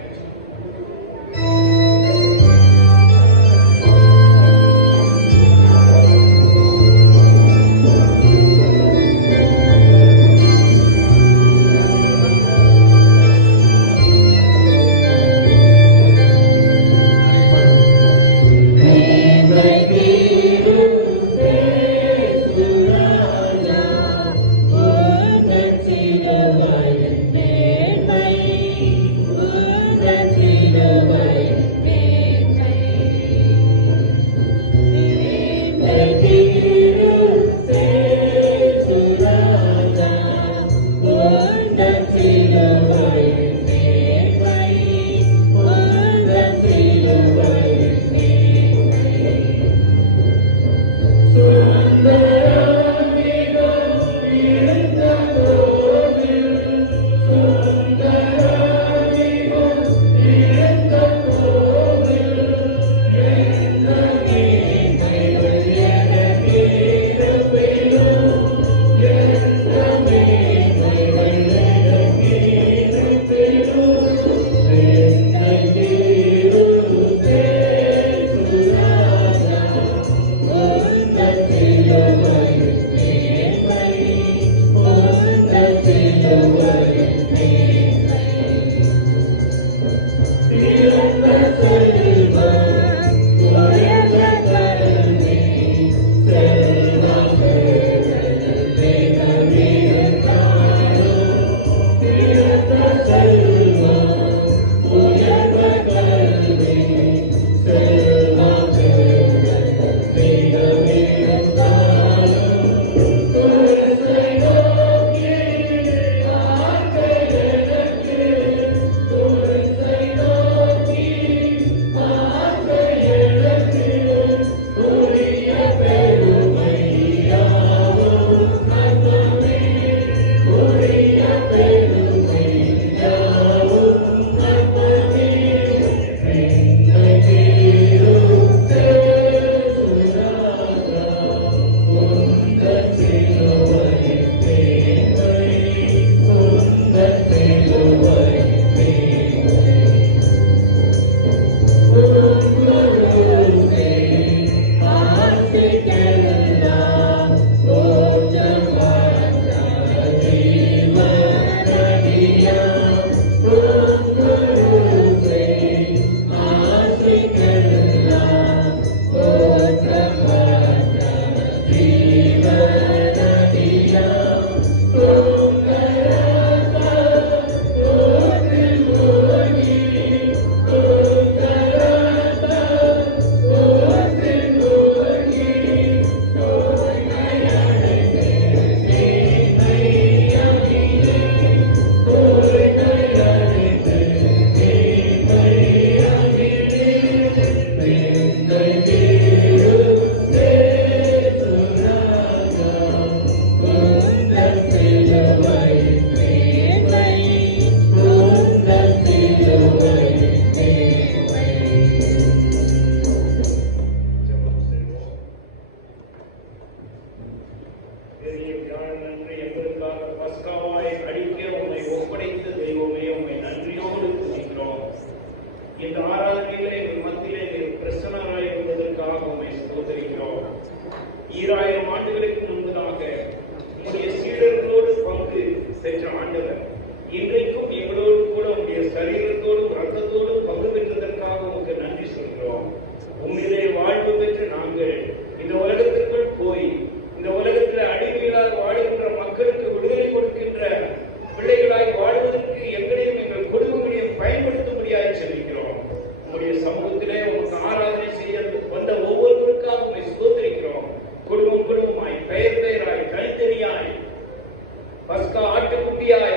இந்த ஆராதனையிலே எங்கள் மத்தியிலே நீர் பிரசன்னராய் இருந்ததற்காக உம்மை ஸ்தோத்திரிக்கிறோம். 2000 ஆண்டுகளுக்கு முன்பதாக உம்முடைய சீடர்களோடு பங்கு பெற்ற ஆண்டவர் இன்றைக்கும் எங்களோடு கூட உம்முடைய சரீரத்தோடும் ரத்தத்தோடும் பங்கு பெற்றதற்காக உமக்கு நன்றி சொல்கிறோம். உம்மிலே வாழ்வு பெற்று நாங்கள் இந்த உலகத்திற்குள் போய் இந்த உலகத்தில் அடிமைகளால் வாழ்கின்ற மக்களுக்கு விடுதலை கொடுக்கின்ற பிள்ளைகளாய் வாழ்வதற்கு பஸ்கா ஆட்டுக்குட்டியாய்